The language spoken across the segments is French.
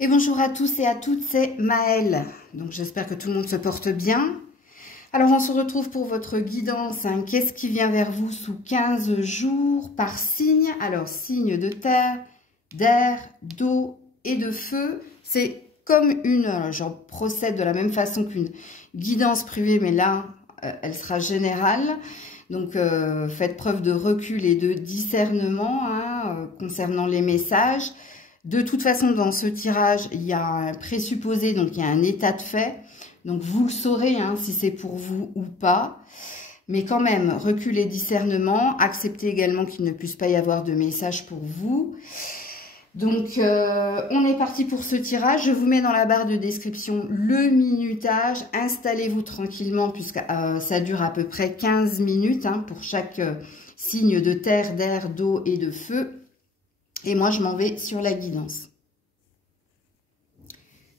Et bonjour à tous et à toutes, c'est Maëlle. Donc j'espère que tout le monde se porte bien. Alors on se retrouve pour votre guidance. Qu'est-ce qui vient vers vous sous 15 jours par signe? Alors signe de terre, d'air, d'eau et de feu. C'est comme j'en procède de la même façon qu'une guidance privée, mais là, elle sera générale. Donc faites preuve de recul et de discernement concernant les messages. De toute façon, dans ce tirage, il y a un présupposé, donc il y a un état de fait. Donc vous le saurez si c'est pour vous ou pas. Mais quand même, recul et discernement. Acceptez également qu'il ne puisse pas y avoir de message pour vous. Donc on est parti pour ce tirage. Je vous mets dans la barre de description le minutage. Installez-vous tranquillement puisque ça dure à peu près 15 minutes pour chaque signe de terre, d'air, d'eau et de feu. Et moi, je m'en vais sur la guidance.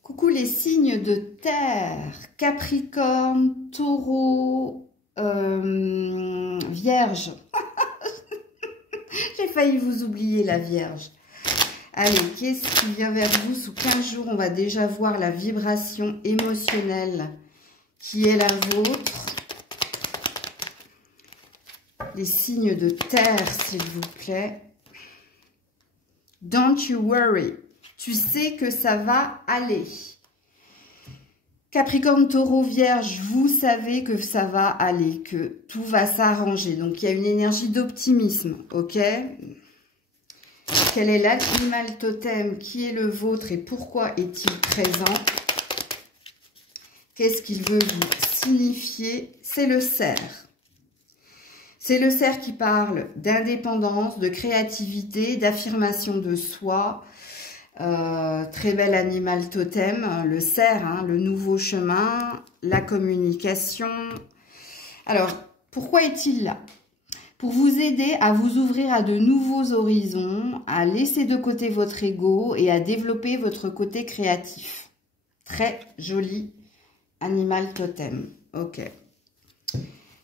Coucou les signes de terre, Capricorne, Taureau, Vierge. J'ai failli vous oublier la Vierge. Allez, qu'est-ce qui vient vers vous sous 15 jours? On va déjà voir la vibration émotionnelle qui est la vôtre. Les signes de terre, s'il vous plaît. Don't you worry. Tu sais que ça va aller. Capricorne, Taureau, Vierge, vous savez que ça va aller, que tout va s'arranger. Donc, il y a une énergie d'optimisme, ok? Quel est l'animal totem qui est le vôtre et pourquoi est-il présent? Qu'est-ce qu'il veut vous signifier? C'est le cerf. C'est le cerf qui parle d'indépendance, de créativité, d'affirmation de soi. Très bel animal totem, le cerf, le nouveau chemin, la communication. Alors, pourquoi est-il là? Pour vous aider à vous ouvrir à de nouveaux horizons, à laisser de côté votre ego et à développer votre côté créatif. Très joli animal totem. Ok.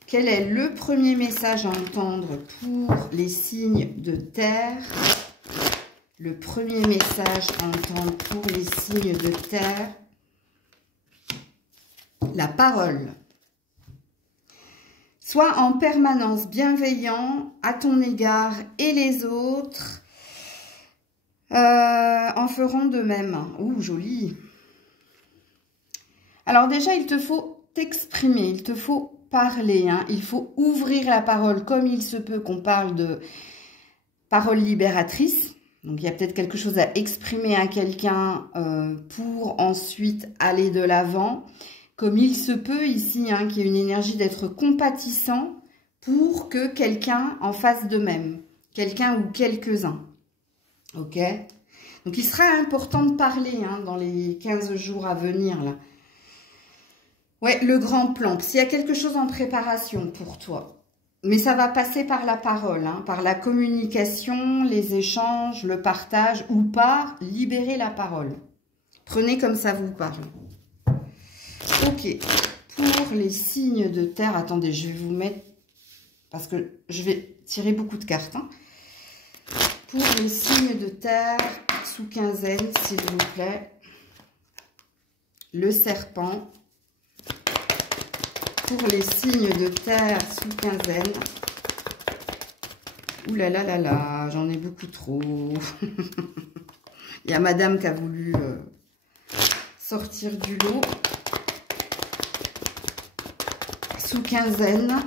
Quel est le premier message à entendre pour les signes de terre? Le premier message à entendre pour les signes de terre. La parole. Sois en permanence bienveillant à ton égard et les autres en feront de même. Ouh, joli. Alors déjà, il te faut t'exprimer, il te faut parler, il faut ouvrir la parole comme il se peut qu'on parle de parole libératrice. Donc, il y a peut-être quelque chose à exprimer à quelqu'un pour ensuite aller de l'avant. Comme il se peut ici, qu'il y ait une énergie d'être compatissant pour que quelqu'un en fasse de même. Quelqu'un ou quelques-uns. Ok? Donc, il sera important de parler dans les 15 jours à venir, là. Ouais, le grand plan. S'il y a quelque chose en préparation pour toi. Mais ça va passer par la parole, par la communication, les échanges, le partage ou par libérer la parole. Prenez comme ça vous parle. Ok. Pour les signes de terre, attendez, je vais vous mettre, parce que je vais tirer beaucoup de cartes. Pour les signes de terre, sous quinzaine, s'il vous plaît. Le serpent. Pour les signes de terre sous quinzaine. Ouh là là là là, j'en ai beaucoup trop. Il y a madame qui a voulu sortir du lot. Sous quinzaine.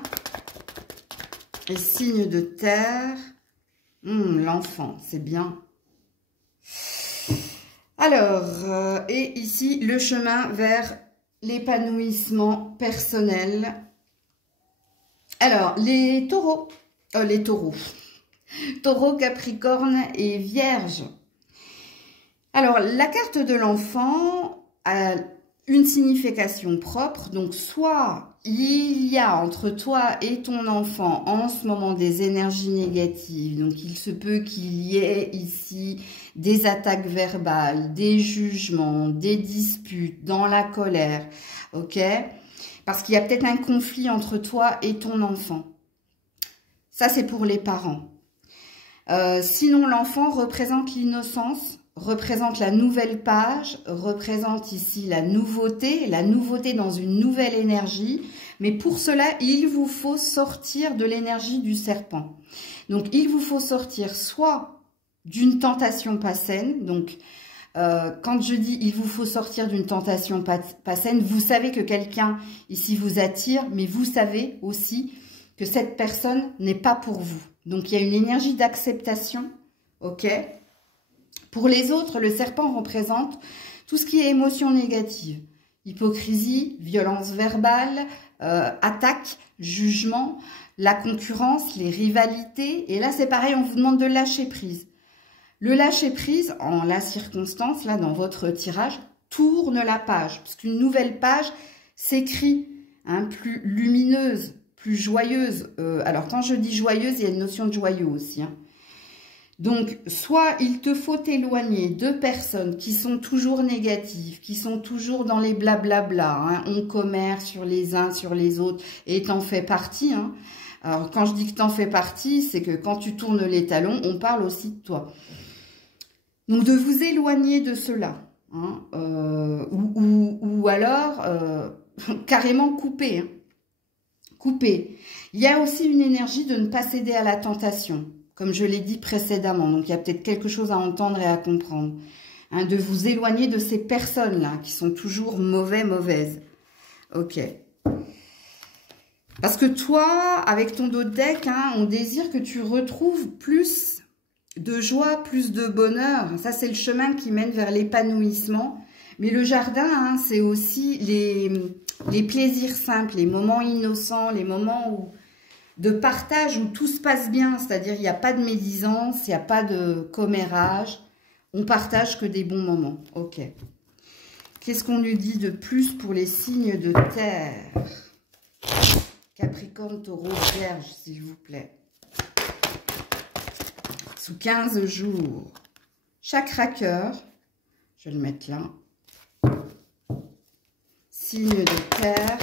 Les signes de terre. L'enfant, c'est bien. Alors, et ici, le chemin vers l'épanouissement personnel. Alors, les taureaux, taureau, capricorne et vierge. Alors, la carte de l'enfant a une signification propre. Donc, soit il y a entre toi et ton enfant en ce moment des énergies négatives. Donc, il se peut qu'il y ait ici des attaques verbales, des jugements, des disputes, dans la colère. Ok? Parce qu'il y a peut-être un conflit entre toi et ton enfant. Ça, c'est pour les parents. Sinon, l'enfant représente l'innocence, représente la nouvelle page, représente ici la nouveauté dans une nouvelle énergie. Mais pour cela, il vous faut sortir de l'énergie du serpent. Donc, il vous faut sortir soit d'une tentation pas saine. Donc, quand je dis il vous faut sortir d'une tentation pas saine, vous savez que quelqu'un ici vous attire, mais vous savez aussi que cette personne n'est pas pour vous. Donc, il y a une énergie d'acceptation, ok? Pour les autres, le serpent représente tout ce qui est émotion négative. Hypocrisie, violence verbale, attaque, jugement, la concurrence, les rivalités. Et là, c'est pareil, on vous demande de lâcher prise. Le lâcher prise, en la circonstance, là, dans votre tirage, tourne la page. Parce qu'une nouvelle page s'écrit, hein, plus lumineuse, plus joyeuse. Alors, quand je dis joyeuse, il y a une notion de joyeux aussi. Hein. Donc, soit il te faut t'éloigner de personnes qui sont toujours négatives, qui sont toujours dans les blablabla. Hein. On commerce sur les uns, sur les autres, et t'en fais partie. Hein. Alors, quand je dis que t'en fais partie, c'est que quand tu tournes les talons, on parle aussi de toi. Donc, de vous éloigner de cela. Hein, ou alors, carrément couper. Hein. Couper. Il y a aussi une énergie de ne pas céder à la tentation, comme je l'ai dit précédemment. Donc, il y a peut-être quelque chose à entendre et à comprendre. Hein, de vous éloigner de ces personnes-là qui sont toujours mauvaises. Ok. Parce que toi, avec ton dos de deck, hein, on désire que tu retrouves plus de joie, plus de bonheur. Ça, c'est le chemin qui mène vers l'épanouissement. Mais le jardin, hein, c'est aussi les plaisirs simples, les moments innocents, les moments de partage où tout se passe bien. C'est-à-dire, il n'y a pas de médisance, il n'y a pas de commérage. On partage que des bons moments. Ok. Qu'est-ce qu'on nous dit de plus pour les signes de terre? Capricorne, Taureau, Vierge, s'il vous plaît. Sous 15 jours. Chakra cœur. Je vais le mettre là. Signe de terre.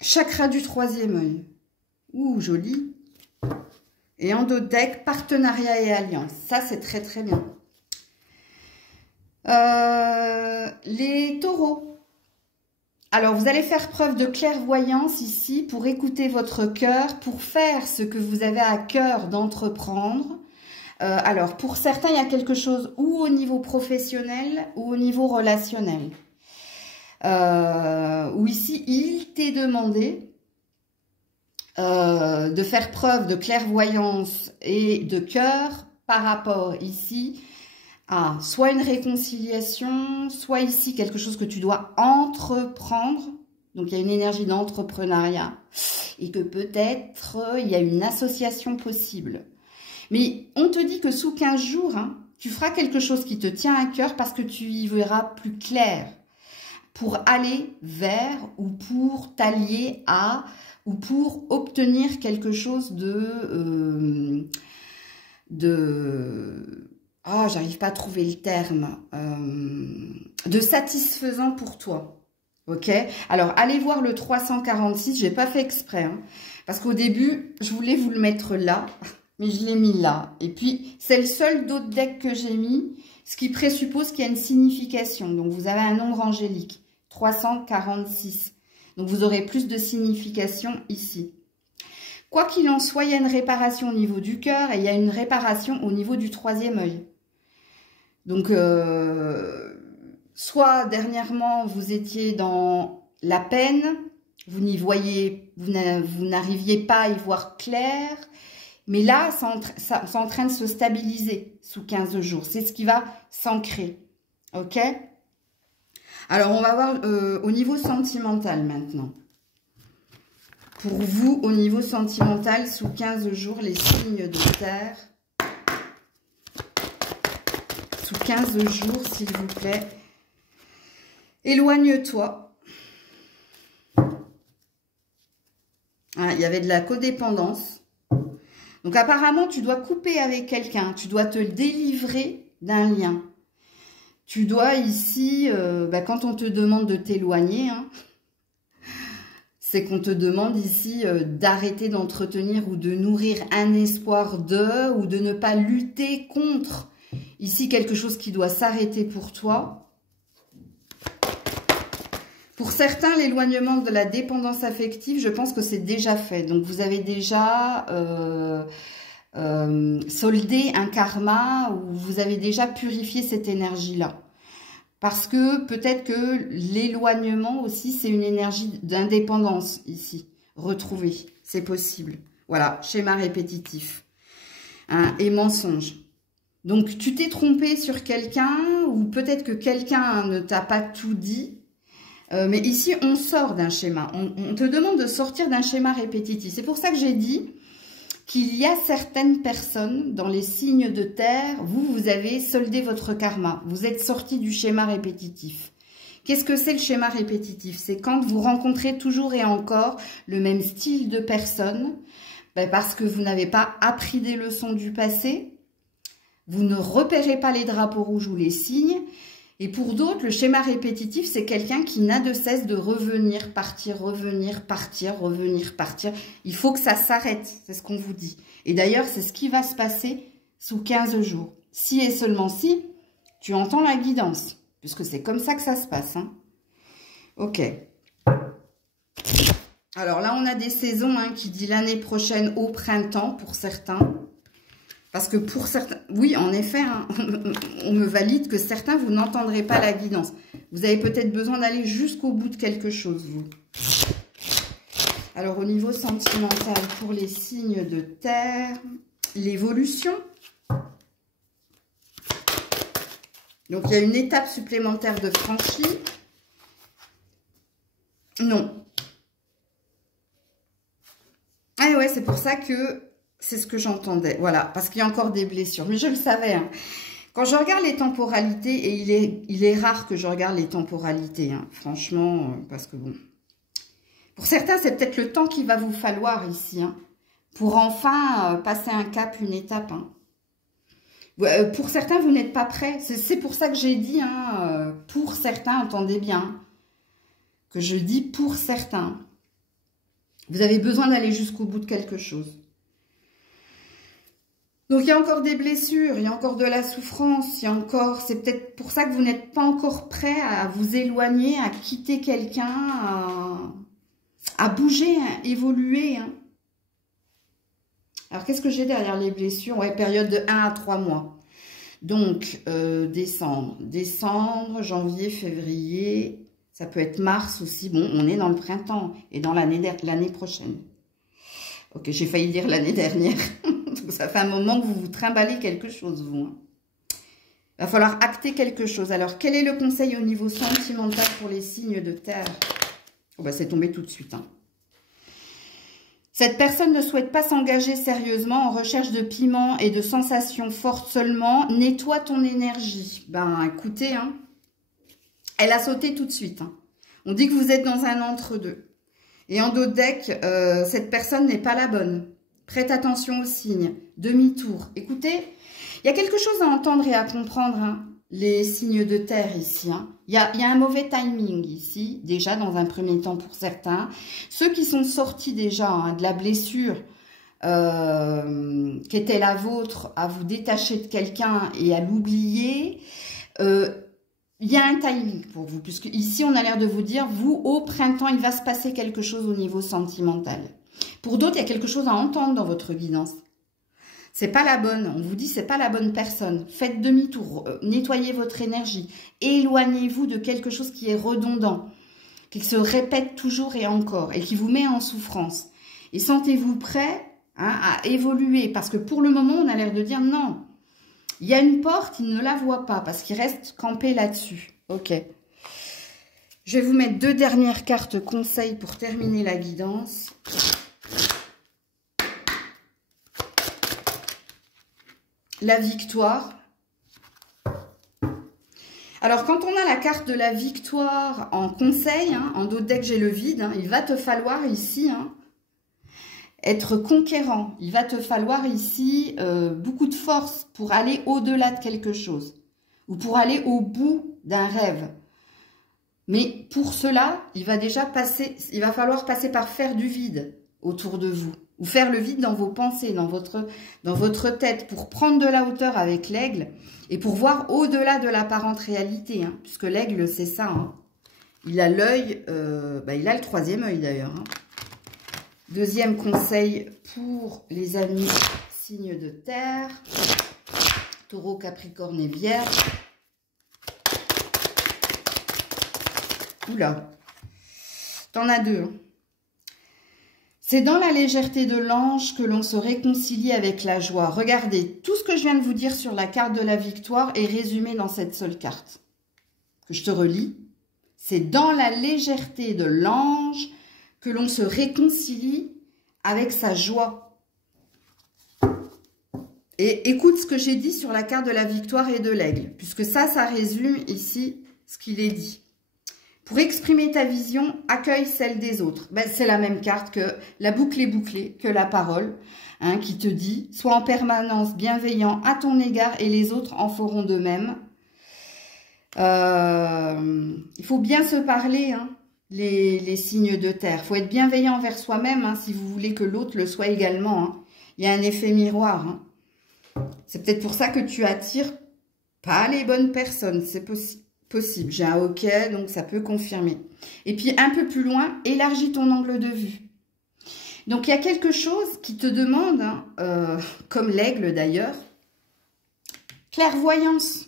Chakra du troisième œil. Ouh, joli. Et en dos de deck, partenariat et alliance. Ça, c'est très, très bien. Les taureaux. Alors, vous allez faire preuve de clairvoyance ici pour écouter votre cœur, pour faire ce que vous avez à cœur d'entreprendre. Alors, pour certains, il y a quelque chose ou au niveau professionnel ou au niveau relationnel. Où ici, il t'est demandé de faire preuve de clairvoyance et de cœur par rapport ici à soit une réconciliation, soit ici quelque chose que tu dois entreprendre. Donc, il y a une énergie d'entrepreneuriat et que peut-être il y a une association possible. Mais on te dit que sous 15 jours, hein, tu feras quelque chose qui te tient à cœur parce que tu y verras plus clair pour aller vers ou pour t'allier à ou pour obtenir quelque chose de j'arrive pas à trouver le terme, de satisfaisant pour toi. Ok? Alors, allez voir le 346, j'ai pas fait exprès, hein, parce qu'au début, je voulais vous le mettre là, mais je l'ai mis là. Et puis, c'est le seul dos de deck que j'ai mis, ce qui présuppose qu'il y a une signification. Donc, vous avez un nombre angélique, 346. Donc, vous aurez plus de signification ici. Quoi qu'il en soit, il y a une réparation au niveau du cœur et il y a une réparation au niveau du troisième œil. Donc, soit dernièrement, vous étiez dans la peine, vous n'arriviez pas à y voir clair, mais là, c'est en train de se stabiliser sous 15 jours. C'est ce qui va s'ancrer. Ok? Alors, on va voir au niveau sentimental maintenant. Pour vous, au niveau sentimental, sous 15 jours, les signes de terre. Sous 15 jours, s'il vous plaît. Éloigne-toi. Ah, il y avait de la codépendance. Donc, apparemment, tu dois couper avec quelqu'un. Tu dois te délivrer d'un lien. Tu dois ici, quand on te demande de t'éloigner, hein, c'est qu'on te demande ici d'arrêter d'entretenir ou de nourrir un espoir ou de ne pas lutter contre. Ici, quelque chose qui doit s'arrêter pour toi. Pour certains, l'éloignement de la dépendance affective, je pense que c'est déjà fait. Donc, vous avez déjà soldé un karma ou vous avez déjà purifié cette énergie-là. Parce que peut-être que l'éloignement aussi, c'est une énergie d'indépendance ici, retrouvée. C'est possible. Voilà, schéma répétitif. Hein, et mensonge. Donc, tu t'es trompé sur quelqu'un ou peut-être que quelqu'un ne t'a pas tout dit. Mais ici, on sort d'un schéma. On te demande de sortir d'un schéma répétitif. C'est pour ça que j'ai dit qu'il y a certaines personnes dans les signes de terre, vous avez soldé votre karma. Vous êtes sorti du schéma répétitif. Qu'est-ce que c'est le schéma répétitif? C'est quand vous rencontrez toujours et encore le même style de personne, parce que vous n'avez pas appris des leçons du passé, vous ne repérez pas les drapeaux rouges ou les signes. Et pour d'autres, le schéma répétitif, c'est quelqu'un qui n'a de cesse de revenir, partir, revenir, partir, revenir, partir. Il faut que ça s'arrête, c'est ce qu'on vous dit. Et d'ailleurs, c'est ce qui va se passer sous 15 jours. Si et seulement si, tu entends la guidance, puisque c'est comme ça que ça se passe. Hein. Ok. Alors là, on a des saisons qui dit l'année prochaine au printemps pour certains. Parce que pour certains, oui, en effet, on me valide que certains, vous n'entendrez pas la guidance. Vous avez peut-être besoin d'aller jusqu'au bout de quelque chose, vous. Alors, au niveau sentimental, pour les signes de terre, l'évolution. Donc, il y a une étape supplémentaire de franchie. Non. Ah ouais, c'est pour ça que... C'est ce que j'entendais, voilà, parce qu'il y a encore des blessures. Mais je le savais. Hein. Quand je regarde les temporalités, et il est rare que je regarde les temporalités, hein, franchement, parce que bon... Pour certains, c'est peut-être le temps qu'il va vous falloir ici, hein, pour enfin passer un cap, une étape. Hein. Pour certains, vous n'êtes pas prêts. C'est pour ça que j'ai dit, hein, pour certains, entendez bien, que je dis pour certains. Vous avez besoin d'aller jusqu'au bout de quelque chose. Donc, il y a encore des blessures, il y a encore de la souffrance, il y a encore... C'est peut-être pour ça que vous n'êtes pas encore prêt à vous éloigner, à quitter quelqu'un, à bouger, à évoluer. Hein. Alors, qu'est-ce que j'ai derrière les blessures? Ouais, période de 1 à 3 mois. Donc, décembre, janvier, février, ça peut être mars aussi. Bon, on est dans le printemps et dans l'année prochaine. Ok, j'ai failli dire l'année dernière. Ça fait un moment que vous vous trimballez quelque chose, vous. Hein. Il va falloir acter quelque chose. Alors, quel est le conseil au niveau sentimental pour les signes de terre? Oh, bah, c'est tombé tout de suite. Hein. Cette personne ne souhaite pas s'engager sérieusement en recherche de piment et de sensations fortes seulement. Nettoie ton énergie. Ben, écoutez, hein, elle a sauté tout de suite. Hein. On dit que vous êtes dans un entre-deux. Et en dos de deck, cette personne n'est pas la bonne. Prête attention aux signes. Demi-tour. Écoutez, il y a quelque chose à entendre et à comprendre, hein, les signes de terre ici. Hein. Il y a un mauvais timing ici, déjà dans un premier temps pour certains. Ceux qui sont sortis déjà hein, de la blessure qui était la vôtre, à vous détacher de quelqu'un et à l'oublier, il y a un timing pour vous. Puisque ici, on a l'air de vous dire, vous, au printemps, il va se passer quelque chose au niveau sentimental. Pour d'autres, il y a quelque chose à entendre dans votre guidance. C'est pas la bonne, on vous dit c'est pas la bonne personne. Faites demi-tour, nettoyez votre énergie, éloignez-vous de quelque chose qui est redondant, qui se répète toujours et encore et qui vous met en souffrance. Et sentez-vous prêt hein, à évoluer parce que pour le moment, on a l'air de dire non. Il y a une porte, il ne la voit pas parce qu'il reste campé là-dessus. Ok. Je vais vous mettre 2 dernières cartes conseils pour terminer la guidance. La victoire. Alors, quand on a la carte de la victoire en conseil, hein, en dos de deck, j'ai le vide, hein, il va te falloir ici hein, être conquérant. Il va te falloir ici beaucoup de force pour aller au-delà de quelque chose ou pour aller au bout d'un rêve. Mais pour cela, il va falloir passer par faire du vide autour de vous. Ou faire le vide dans vos pensées, dans votre tête, pour prendre de la hauteur avec l'aigle et pour voir au-delà de l'apparente réalité. Hein, puisque l'aigle, c'est ça. Hein. Il a l'œil, il a le troisième œil d'ailleurs. Hein. Deuxième conseil pour les amis signes de terre. Taureau, Capricorne et Vierge. Oula, t'en as deux. Hein. C'est dans la légèreté de l'ange que l'on se réconcilie avec la joie. Regardez, tout ce que je viens de vous dire sur la carte de la victoire est résumé dans cette seule carte. Que je te relis. C'est dans la légèreté de l'ange que l'on se réconcilie avec sa joie. Et écoute ce que j'ai dit sur la carte de la victoire et de l'aigle, puisque ça résume ici ce qu'il est dit. Pour exprimer ta vision, accueille celle des autres. Ben, c'est la même carte que la boucle est bouclée, que la parole, hein, qui te dit « Sois en permanence bienveillant à ton égard et les autres en feront de même. » Il faut bien se parler, hein, les signes de terre. Il faut être bienveillant envers soi-même, hein, si vous voulez que l'autre le soit également. Hein. Il y a un effet miroir. Hein. C'est peut-être pour ça que tu attires pas les bonnes personnes, c'est possible. J'ai un OK, donc ça peut confirmer. Et puis, un peu plus loin, élargis ton angle de vue. Donc, il y a quelque chose qui te demande, hein, comme l'aigle d'ailleurs, clairvoyance.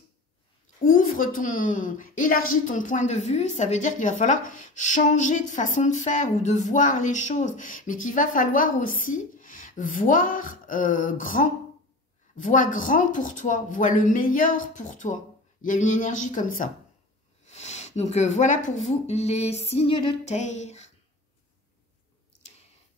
Élargis ton point de vue, ça veut dire qu'il va falloir changer de façon de faire ou de voir les choses. Mais qu'il va falloir aussi voir grand. Vois grand pour toi, vois le meilleur pour toi. Il y a une énergie comme ça. Donc, voilà pour vous les signes de terre.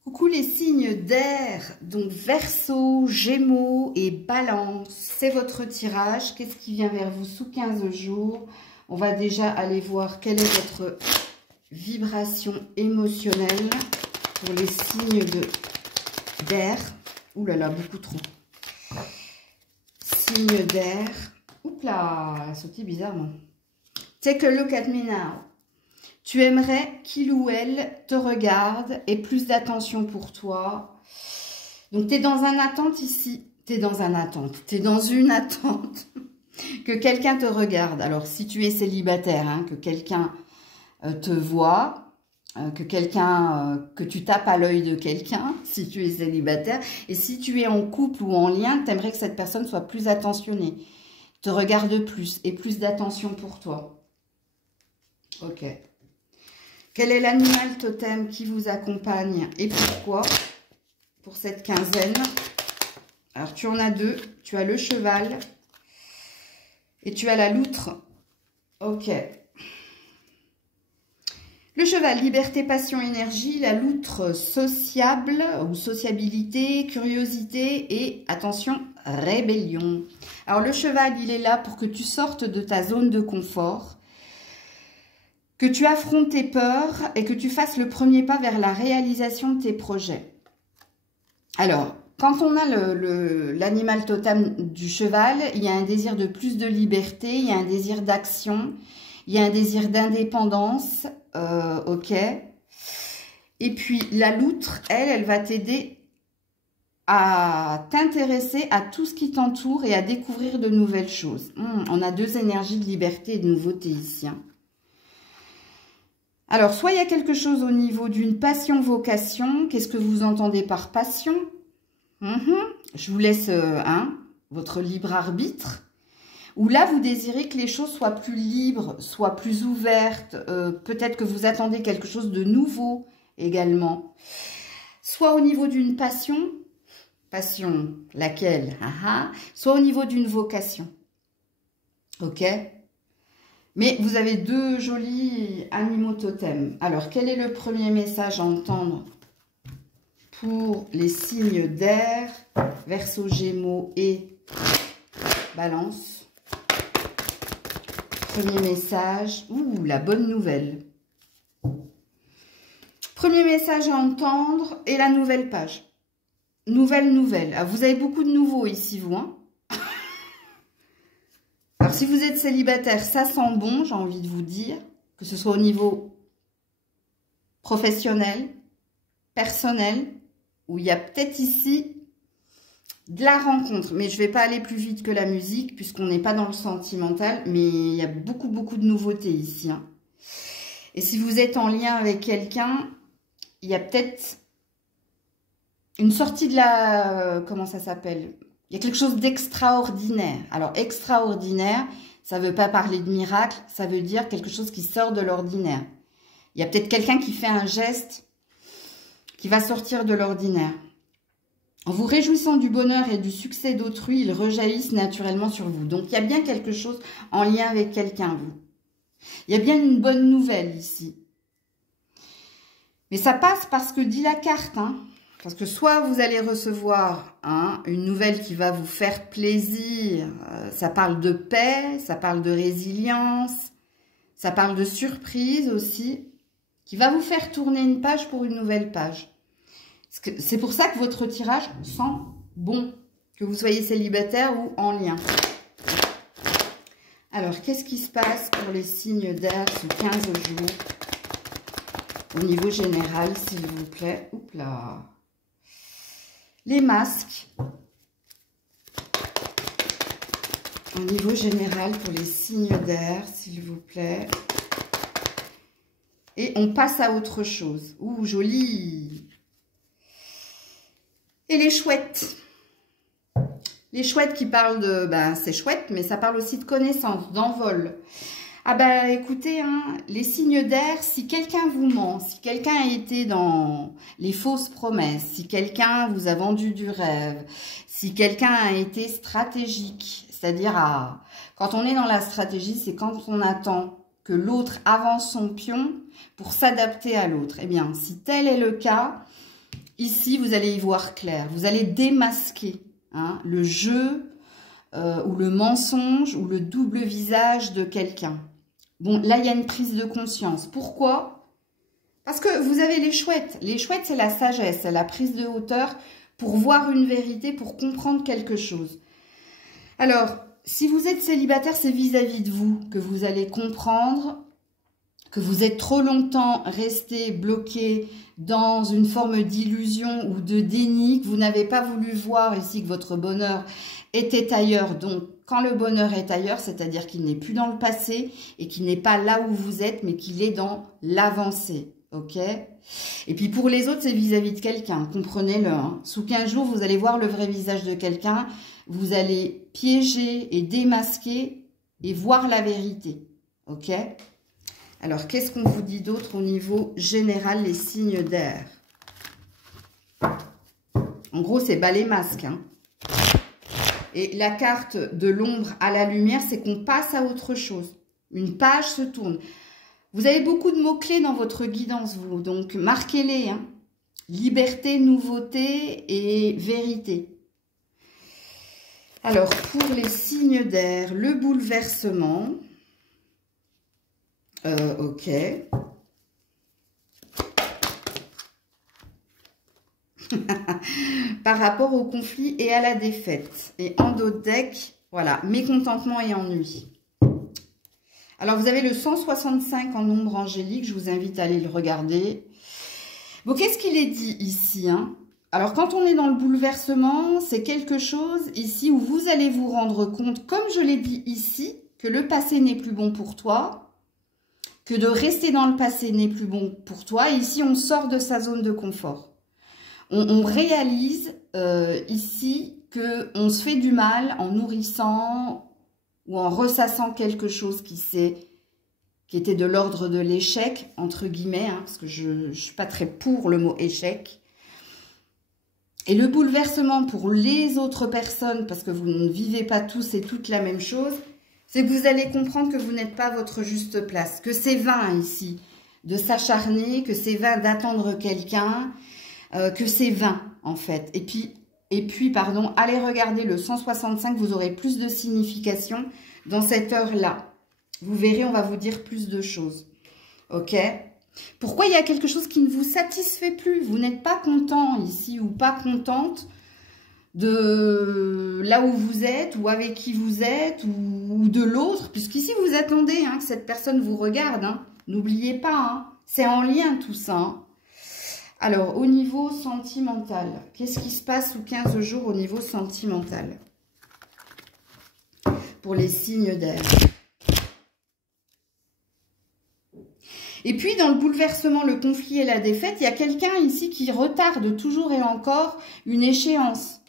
Coucou les signes d'air, donc Verseau, Gémeaux et Balance. C'est votre tirage. Qu'est-ce qui vient vers vous sous 15 jours? On va déjà aller voir quelle est votre vibration émotionnelle pour les signes d'air. Ouh là là, beaucoup trop. Signe d'air. Oups là, elle a sauté bizarrement. Take a look at me now. Tu aimerais qu'il ou elle te regarde et plus d'attention pour toi. Donc, tu es dans une attente ici. Tu es dans une attente que quelqu'un te regarde. Alors, si tu es célibataire, hein, que quelqu'un te voit, que tu tapes à l'œil de quelqu'un, si tu es célibataire. Et si tu es en couple ou en lien, tu aimerais que cette personne soit plus attentionnée, te regarde plus et plus d'attention pour toi. Ok. Quel est l'animal totem qui vous accompagne et pourquoi pour cette quinzaine? Alors, tu en as deux. Tu as le cheval et tu as la loutre. Ok. Le cheval, liberté, passion, énergie. La loutre, sociable ou sociabilité, curiosité et, attention, rébellion. Alors, le cheval, il est là pour que tu sortes de ta zone de confort, que tu affrontes tes peurs et que tu fasses le premier pas vers la réalisation de tes projets. Alors, quand on a l'animal totem du cheval, il y a un désir de plus de liberté, il y a un désir d'action, il y a un désir d'indépendance, ok. Et puis, la loutre, elle va t'aider à t'intéresser à tout ce qui t'entoure et à découvrir de nouvelles choses. On a deux énergies de liberté et de nouveauté ici, hein. Alors, soit il y a quelque chose au niveau d'une passion-vocation. Qu'est-ce que vous entendez par passion? Je vous laisse votre libre arbitre. Ou là, vous désirez que les choses soient plus libres, soient plus ouvertes. Peut-être que vous attendez quelque chose de nouveau également. Soit au niveau d'une passion. Passion, laquelle? Soit au niveau d'une vocation. Ok? Mais vous avez deux jolis animaux totems. Alors, quel est le premier message à entendre pour les signes d'air, Verseau, Gémeaux et Balance? Premier message. Ouh, la bonne nouvelle. Premier message à entendre et la nouvelle page. Nouvelle. Ah, vous avez beaucoup de nouveaux ici, vous, hein? Alors, si vous êtes célibataire, ça sent bon, j'ai envie de vous dire. que ce soit au niveau professionnel, personnel, où il y a peut-être ici de la rencontre. Mais je ne vais pas aller plus vite que la musique, puisqu'on n'est pas dans le sentimental, mais il y a beaucoup, beaucoup de nouveautés ici. Hein. Et si vous êtes en lien avec quelqu'un, il y a peut-être une sortie de la... comment ça s'appelle? Il y a quelque chose d'extraordinaire. Alors, extraordinaire, ça ne veut pas parler de miracle, ça veut dire quelque chose qui sort de l'ordinaire. Il y a peut-être quelqu'un qui fait un geste qui va sortir de l'ordinaire. En vous réjouissant du bonheur et du succès d'autrui, ils rejaillissent naturellement sur vous. Donc, il y a bien quelque chose en lien avec quelqu'un, vous. Il y a bien une bonne nouvelle ici. Mais ça passe parce que dit la carte, hein. Parce que soit vous allez recevoir une nouvelle qui va vous faire plaisir, ça parle de paix, ça parle de résilience, ça parle de surprise aussi, qui va vous faire tourner une page pour une nouvelle page. C'est pour ça que votre tirage sent bon, que vous soyez célibataire ou en lien. Alors, qu'est-ce qui se passe pour les signes d'air sous 15 jours au niveau général, s'il vous plaît? Oups là. Les masques. Au niveau général pour les signes d'air, s'il vous plaît. Et on passe à autre chose. Ouh, joli. Et les chouettes. Les chouettes qui parlent de... Ben, c'est chouette, mais ça parle aussi de connaissance, d'envol. Ah ben, écoutez, hein, les signes d'air, si quelqu'un vous ment, si quelqu'un a été dans les fausses promesses, si quelqu'un vous a vendu du rêve, si quelqu'un a été stratégique, c'est-à-dire, quand on est dans la stratégie, c'est quand on attend que l'autre avance son pion pour s'adapter à l'autre. Eh bien, si tel est le cas, ici, vous allez y voir clair. Vous allez démasquer le jeu ou le mensonge ou le double visage de quelqu'un. Bon, là, il y a une prise de conscience. Pourquoi? Parce que vous avez les chouettes. Les chouettes, c'est la sagesse, c'est la prise de hauteur pour voir une vérité, pour comprendre quelque chose. Alors, si vous êtes célibataire, c'est vis-à-vis de vous que vous allez comprendre que vous êtes trop longtemps resté bloqué dans une forme d'illusion ou de déni, que vous n'avez pas voulu voir ici que votre bonheur était ailleurs. Donc, quand le bonheur est ailleurs, c'est-à-dire qu'il n'est plus dans le passé et qu'il n'est pas là où vous êtes, mais qu'il est dans l'avancée. Ok? Et puis pour les autres, c'est vis-à-vis de quelqu'un. Comprenez-le. Hein. Sous 15 jours, vous allez voir le vrai visage de quelqu'un. Vous allez piéger et démasquer et voir la vérité. Ok? Alors, qu'est-ce qu'on vous dit d'autre au niveau général, les signes d'air? En gros, c'est bas les masques. Hein. Et la carte de l'ombre à la lumière, c'est qu'on passe à autre chose. Une page se tourne. Vous avez beaucoup de mots-clés dans votre guidance, vous. Donc, marquez-les. Hein. Liberté, nouveauté et vérité. Alors, pour les signes d'air, le bouleversement... ok. Par rapport au conflit et à la défaite. Et en dos de deck, voilà, mécontentement et ennui. Alors, vous avez le 165 en ombre angélique. Je vous invite à aller le regarder. Bon, qu'est-ce qu'il est dit ici, hein? Alors, quand on est dans le bouleversement, c'est quelque chose ici où vous allez vous rendre compte, comme je l'ai dit ici, que le passé n'est plus bon pour toi. Que de rester dans le passé n'est plus bon pour toi. Et ici, on sort de sa zone de confort. On réalise ici qu'on se fait du mal en nourrissant ou en ressassant quelque chose qui était de l'ordre de l'échec, entre guillemets, hein, parce que je ne suis pas très pour le mot échec. Et le bouleversement pour les autres personnes, parce que vous ne vivez pas tous et toutes la même chose, c'est que vous allez comprendre que vous n'êtes pas à votre juste place, que c'est vain ici de s'acharner, que c'est vain d'attendre quelqu'un, que c'est vain en fait. Et puis, pardon, allez regarder le 165, vous aurez plus de signification dans cette heure-là. Vous verrez, on va vous dire plus de choses. Ok? Pourquoi il y a quelque chose qui ne vous satisfait plus? Vous n'êtes pas content ici ou pas contente de là où vous êtes ou avec qui vous êtes ou de l'autre, puisqu'ici vous attendez que cette personne vous regarde. Hein. N'oubliez pas, hein, c'est en lien tout ça. Hein. Alors, au niveau sentimental, qu'est-ce qui se passe sous 15 jours au niveau sentimental pour les signes d'air? Et puis, dans le bouleversement, le conflit et la défaite, il y a quelqu'un ici qui retarde toujours et encore une échéance.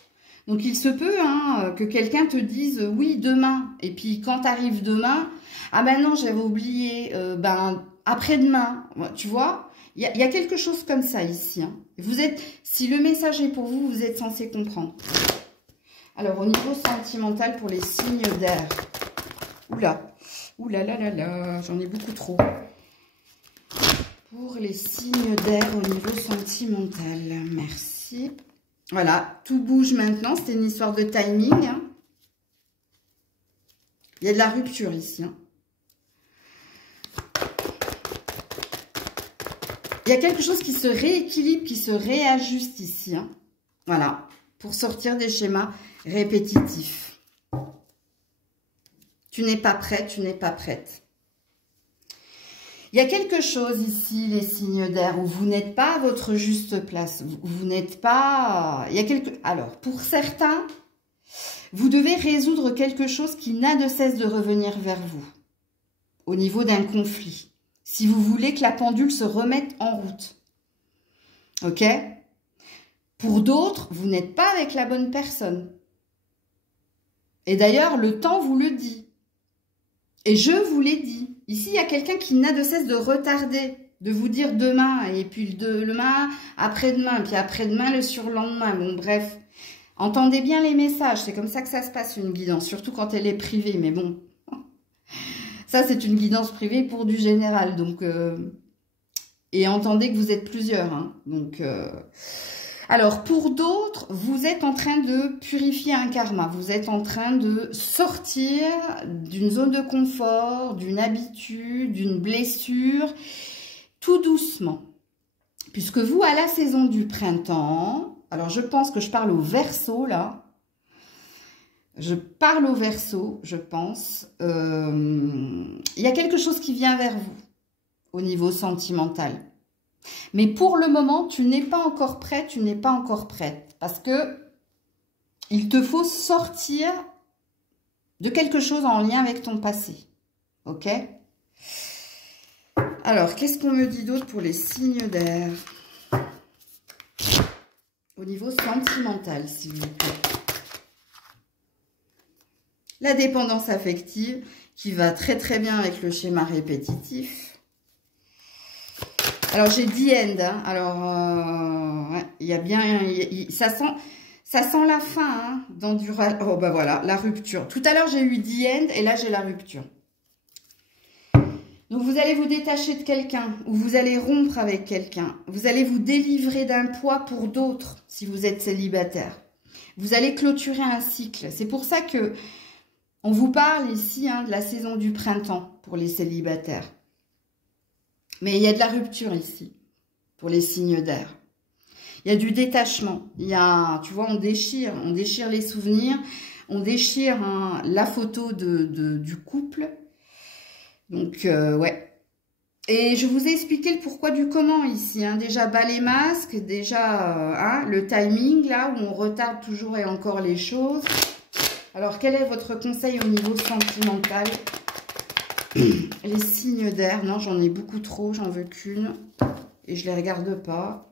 Donc, il se peut hein, que quelqu'un te dise « oui, demain ». Et puis, quand arrive demain, « ah ben non, j'avais oublié, après-demain ». Tu vois, il y a quelque chose comme ça ici. Hein. Vous êtes, si le message est pour vous, vous êtes censé comprendre. Alors, au niveau sentimental pour les signes d'air. Oula, oula là là là, j'en ai beaucoup trop. Pour les signes d'air au niveau sentimental. Merci. Voilà, tout bouge maintenant. C'était une histoire de timing. Hein. Il y a de la rupture ici. Hein. Il y a quelque chose qui se rééquilibre, qui se réajuste ici. Hein. Voilà, pour sortir des schémas répétitifs. Tu n'es pas prête, tu n'es pas prête. Il y a quelque chose ici, les signes d'air, où vous n'êtes pas à votre juste place. Vous n'êtes pas... Il y a quelque... Alors, pour certains, vous devez résoudre quelque chose qui n'a de cesse de revenir vers vous. Au niveau d'un conflit. Si vous voulez que la pendule se remette en route. Ok? Pour d'autres, vous n'êtes pas avec la bonne personne. Et d'ailleurs, le temps vous le dit. Et je vous l'ai dit. Ici, il y a quelqu'un qui n'a de cesse de retarder, de vous dire demain, et puis le demain, après-demain, puis après-demain, le surlendemain. Bon, bref. Entendez bien les messages. C'est comme ça que ça se passe, une guidance. Surtout quand elle est privée. Mais bon, ça, c'est une guidance privée pour du général. Donc, et entendez que vous êtes plusieurs. Hein. Donc... Alors, pour d'autres, vous êtes en train de purifier un karma. Vous êtes en train de sortir d'une zone de confort, d'une habitude, d'une blessure, tout doucement. Puisque vous, à la saison du printemps, alors je pense que je parle au Verseau, là. Je parle au Verseau, je pense. Il y a quelque chose qui vient vers vous au niveau sentimental. Mais pour le moment, tu n'es pas encore prêt, tu n'es pas encore prête. Parce que il te faut sortir de quelque chose en lien avec ton passé. Ok? Alors, qu'est-ce qu'on me dit d'autre pour les signes d'air? Au niveau sentimental, s'il vous plaît. La dépendance affective, qui va très très bien avec le schéma répétitif. Alors, j'ai dit end. Hein. Alors, ouais, il y a bien... ça sent la fin hein, dans du... Oh, bah voilà, la rupture. Tout à l'heure, j'ai eu dit end et là, j'ai la rupture. Donc, vous allez vous détacher de quelqu'un ou vous allez rompre avec quelqu'un. Vous allez vous délivrer d'un poids pour d'autres si vous êtes célibataire. Vous allez clôturer un cycle. C'est pour ça que on vous parle ici hein, de la saison du printemps pour les célibataires. Mais il y a de la rupture ici, pour les signes d'air. Il y a du détachement. Il y a, tu vois, on déchire les souvenirs, on déchire hein, la photo du couple. Donc, ouais. Et je vous ai expliqué le pourquoi du comment ici. Hein. Déjà, bas les masques, déjà hein, le timing, là, où on retarde toujours et encore les choses. Alors, quel est votre conseil au niveau sentimental ? Les signes d'air, non, j'en ai beaucoup trop, j'en veux qu'une. Et je les regarde pas.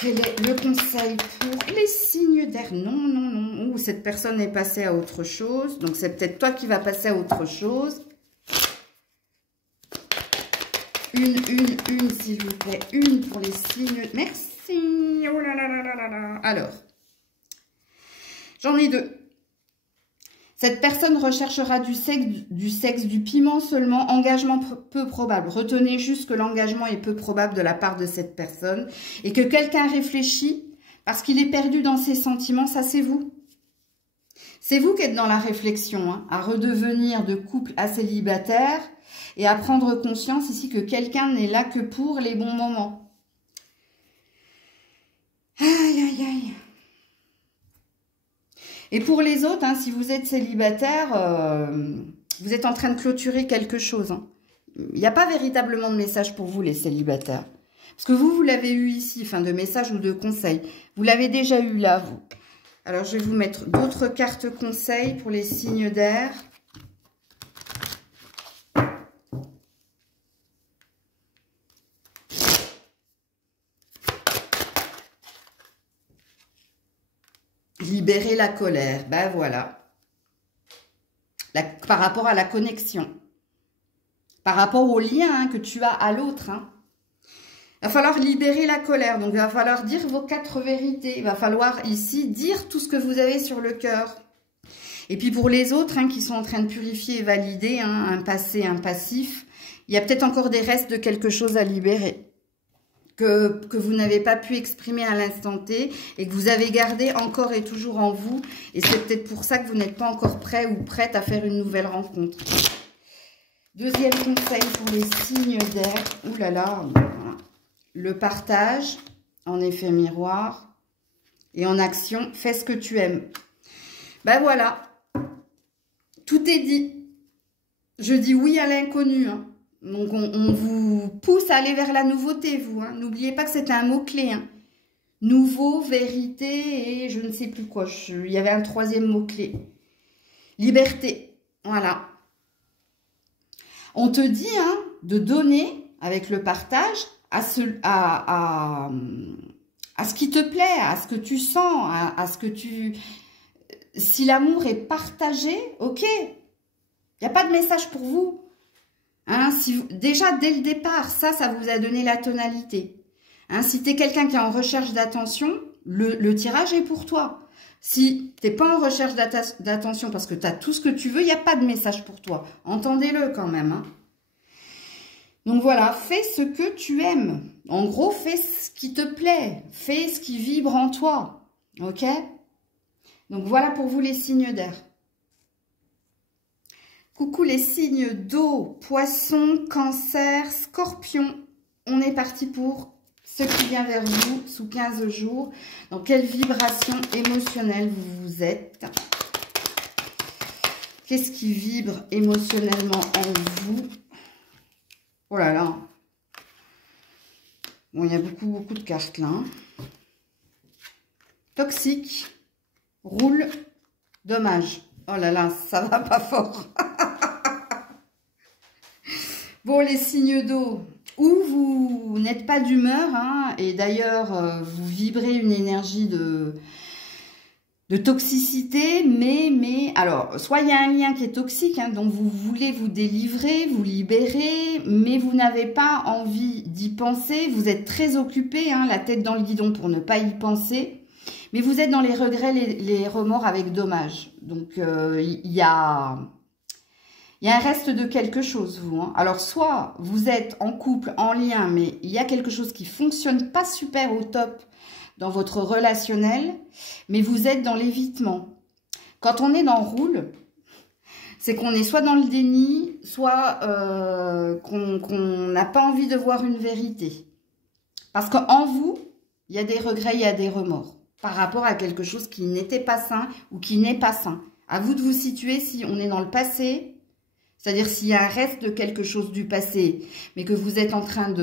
Quel est le conseil pour les signes d'air? Non, non, non. Ouh, cette personne est passée à autre chose. Donc, c'est peut-être toi qui vas passer à autre chose. Une, s'il vous plaît. Une pour les signes. Merci. Oh là là là là là là. Alors, j'en ai deux. Cette personne recherchera du sexe, du piment seulement, engagement peu probable. Retenez juste que l'engagement est peu probable de la part de cette personne et que quelqu'un réfléchit parce qu'il est perdu dans ses sentiments, ça c'est vous. C'est vous qui êtes dans la réflexion, hein, à redevenir de couple à célibataire et à prendre conscience ici que quelqu'un n'est là que pour les bons moments. Aïe, aïe, aïe. Et pour les autres, hein, si vous êtes célibataire, Vous êtes en train de clôturer quelque chose. Hein. Il n'y a pas véritablement de message pour vous, les célibataires. Parce que vous l'avez eu ici, enfin de message ou de conseil. Vous l'avez déjà eu là, vous. Alors, je vais vous mettre d'autres cartes conseils pour les signes d'air. Libérer la colère, ben voilà. Par rapport à la connexion. Par rapport au lien que tu as à l'autre. Hein. Il va falloir libérer la colère. Donc, il va falloir dire vos 4 vérités. Il va falloir ici dire tout ce que vous avez sur le cœur. Et puis, pour les autres qui sont en train de purifier et valider un passé, un passif, il y a peut-être encore des restes de quelque chose à libérer. Que vous n'avez pas pu exprimer à l'instant T et que vous avez gardé encore et toujours en vous. Et c'est peut-être pour ça que vous n'êtes pas encore prêt ou prête à faire une nouvelle rencontre. Deuxième conseil pour les signes d'air. Ouh là là, voilà. Le partage en effet miroir et en action, fais ce que tu aimes. Ben voilà, tout est dit. Je dis oui à l'inconnu. Hein. Donc, on vous pousse à aller vers la nouveauté, vous. Hein. N'oubliez pas que c'est un mot-clé. Hein. Nouveau, vérité et je ne sais plus quoi. Il y avait un 3e mot-clé. Liberté. Voilà. On te dit de donner avec le partage à ce qui te plaît, à ce que tu sens, à ce que tu... Si l'amour est partagé, ok. Il n'y a pas de message pour vous. Hein, déjà, dès le départ, ça vous a donné la tonalité. Hein, si tu es quelqu'un qui est en recherche d'attention, le tirage est pour toi. Si tu n'es pas en recherche d'attention parce que tu as tout ce que tu veux, il n'y a pas de message pour toi. Entendez-le quand même. Hein. Donc voilà, fais ce que tu aimes. En gros, fais ce qui te plaît. Fais ce qui vibre en toi. Ok? Donc voilà pour vous les signes d'air. Coucou les signes d'eau, poisson, cancer, scorpion. On est parti pour ce qui vient vers vous sous 15 jours. Dans quelle vibration émotionnelle vous êtes? Qu'est-ce qui vibre émotionnellement en vous? Oh là là. Bon, il y a beaucoup de cartes là. Hein. Toxique, roule, dommage. Oh là là, ça va pas fort. Bon, les signes d'eau, où vous n'êtes pas d'humeur, et d'ailleurs, vous vibrez une énergie de toxicité, mais alors, soit il y a un lien qui est toxique, donc vous voulez vous délivrer, vous libérer, mais vous n'avez pas envie d'y penser, vous êtes très occupé, la tête dans le guidon pour ne pas y penser, mais vous êtes dans les regrets, les remords avec dommage. Donc, il y a un reste de quelque chose, vous. Hein. Alors, soit vous êtes en couple, en lien, mais il y a quelque chose qui ne fonctionne pas super au top dans votre relationnel, mais vous êtes dans l'évitement. Quand on est dans roule, c'est qu'on est soit dans le déni, soit qu'on n'a pas envie de voir une vérité. Parce qu'en vous, il y a des regrets, il y a des remords par rapport à quelque chose qui n'était pas sain ou qui n'est pas sain. À vous de vous situer si on est dans le passé, c'est-à-dire s'il y a un reste de quelque chose du passé, mais que vous êtes en train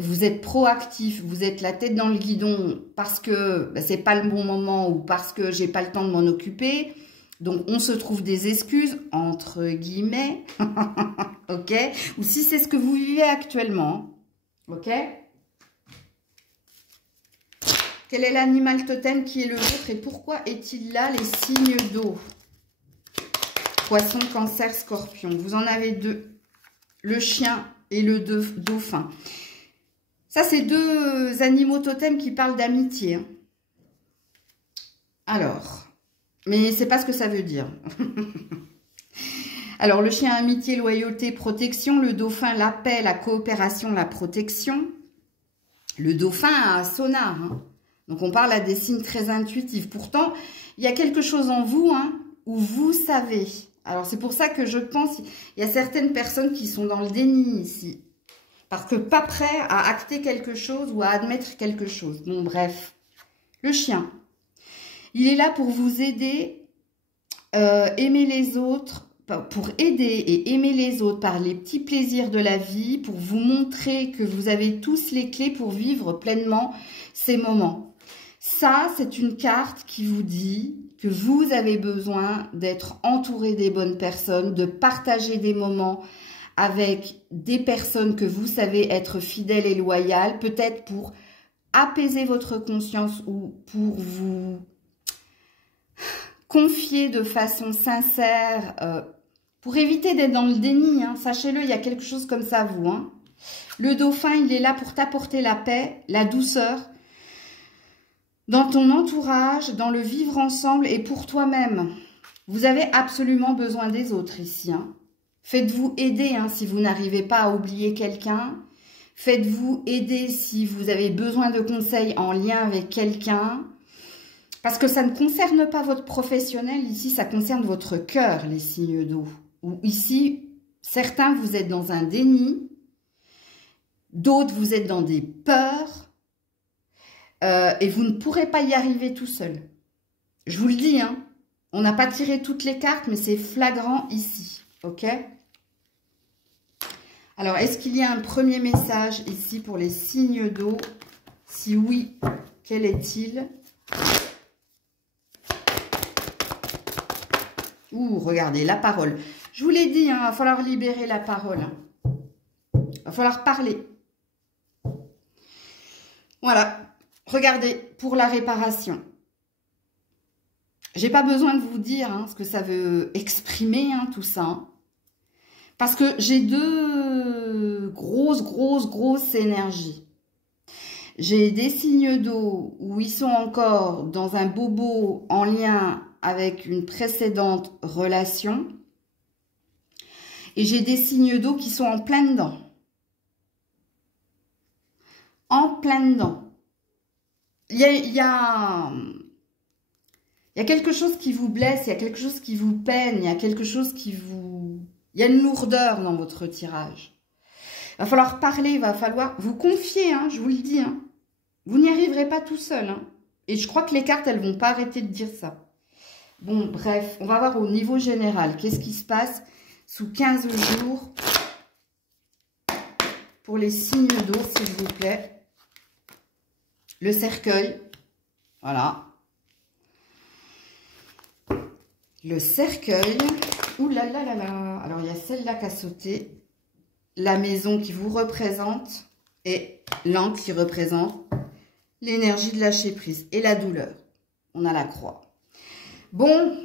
vous êtes proactif, vous êtes la tête dans le guidon parce que c'est pas le bon moment ou parce que j'ai pas le temps de m'en occuper. Donc, on se trouve des excuses, entre guillemets, ok? Ou si c'est ce que vous vivez actuellement, ok? Quel est l'animal totem qui est le vôtre et pourquoi est-il là, les signes d'eau? Poisson, cancer, scorpion. Vous en avez 2. Le chien et le dauphin. Ça, c'est 2 animaux totems qui parlent d'amitié. Hein. Alors, mais c'est pas ce que ça veut dire. Alors, le chien, amitié, loyauté, protection. Le dauphin, la paix, la coopération, la protection. Le dauphin a un sonar. Hein. Donc, on parle à des signes très intuitifs. Pourtant, il y a quelque chose en vous où vous savez. Alors, c'est pour ça que je pense qu'il y a certaines personnes qui sont dans le déni ici. Parce que pas prêt à acter quelque chose ou à admettre quelque chose. Bon, bref. Le chien. Il est là pour vous aider, aimer les autres, pour aider et aimer les autres par les petits plaisirs de la vie, pour vous montrer que vous avez tous les clés pour vivre pleinement ces moments. Ça, c'est une carte qui vous dit que vous avez besoin d'être entouré des bonnes personnes, de partager des moments avec des personnes que vous savez être fidèles et loyales, peut-être pour apaiser votre conscience ou pour vous confier de façon sincère, pour éviter d'être dans le déni, hein. Sachez-le, il y a quelque chose comme ça, vous. Hein. Le dauphin, il est là pour t'apporter la paix, la douceur, dans ton entourage, dans le vivre ensemble et pour toi-même. Vous avez absolument besoin des autres ici. Hein. Faites-vous aider hein, si vous n'arrivez pas à oublier quelqu'un. Faites-vous aider si vous avez besoin de conseils en lien avec quelqu'un. Parce que ça ne concerne pas votre professionnel, ici ça concerne votre cœur, les signes d'eau. Ou ici, certains vous êtes dans un déni, d'autres vous êtes dans des peurs, et vous ne pourrez pas y arriver tout seul. Je vous le dis, hein, on n'a pas tiré toutes les cartes, mais c'est flagrant ici, ok? Alors, est-ce qu'il y a un premier message ici pour les signes d'eau? Si oui, quel est-il? Ouh, regardez, la parole. Je vous l'ai dit, hein, il va falloir libérer la parole. Il va falloir parler. Voilà. Regardez, pour la réparation. J'ai pas besoin de vous dire hein, ce que ça veut exprimer, hein, tout ça. Hein. Parce que j'ai deux grosses énergies. J'ai des signes d'eau où ils sont encore dans un bobo en lien avec une précédente relation. Et j'ai des signes d'eau qui sont en plein dedans. En plein dedans. Il y a quelque chose qui vous blesse, il y a quelque chose qui vous peine, il y a quelque chose qui vous... Il y a une lourdeur dans votre tirage. Il va falloir parler, il va falloir vous confier, hein, je vous le dis. Hein. Vous n'y arriverez pas tout seul. Hein. Et je crois que les cartes, elles ne vont pas arrêter de dire ça. Bon, bref, on va voir au niveau général. Qu'est-ce qui se passe sous 15 jours pour les signes d'eau, s'il vous plaît. Le cercueil. Voilà. Le cercueil. Ouh là là là là. Alors, il y a celle-là qui a sauté. La maison qui vous représente. Et l'encre qui représente l'énergie de lâcher prise. Et la douleur. On a la croix. Bon.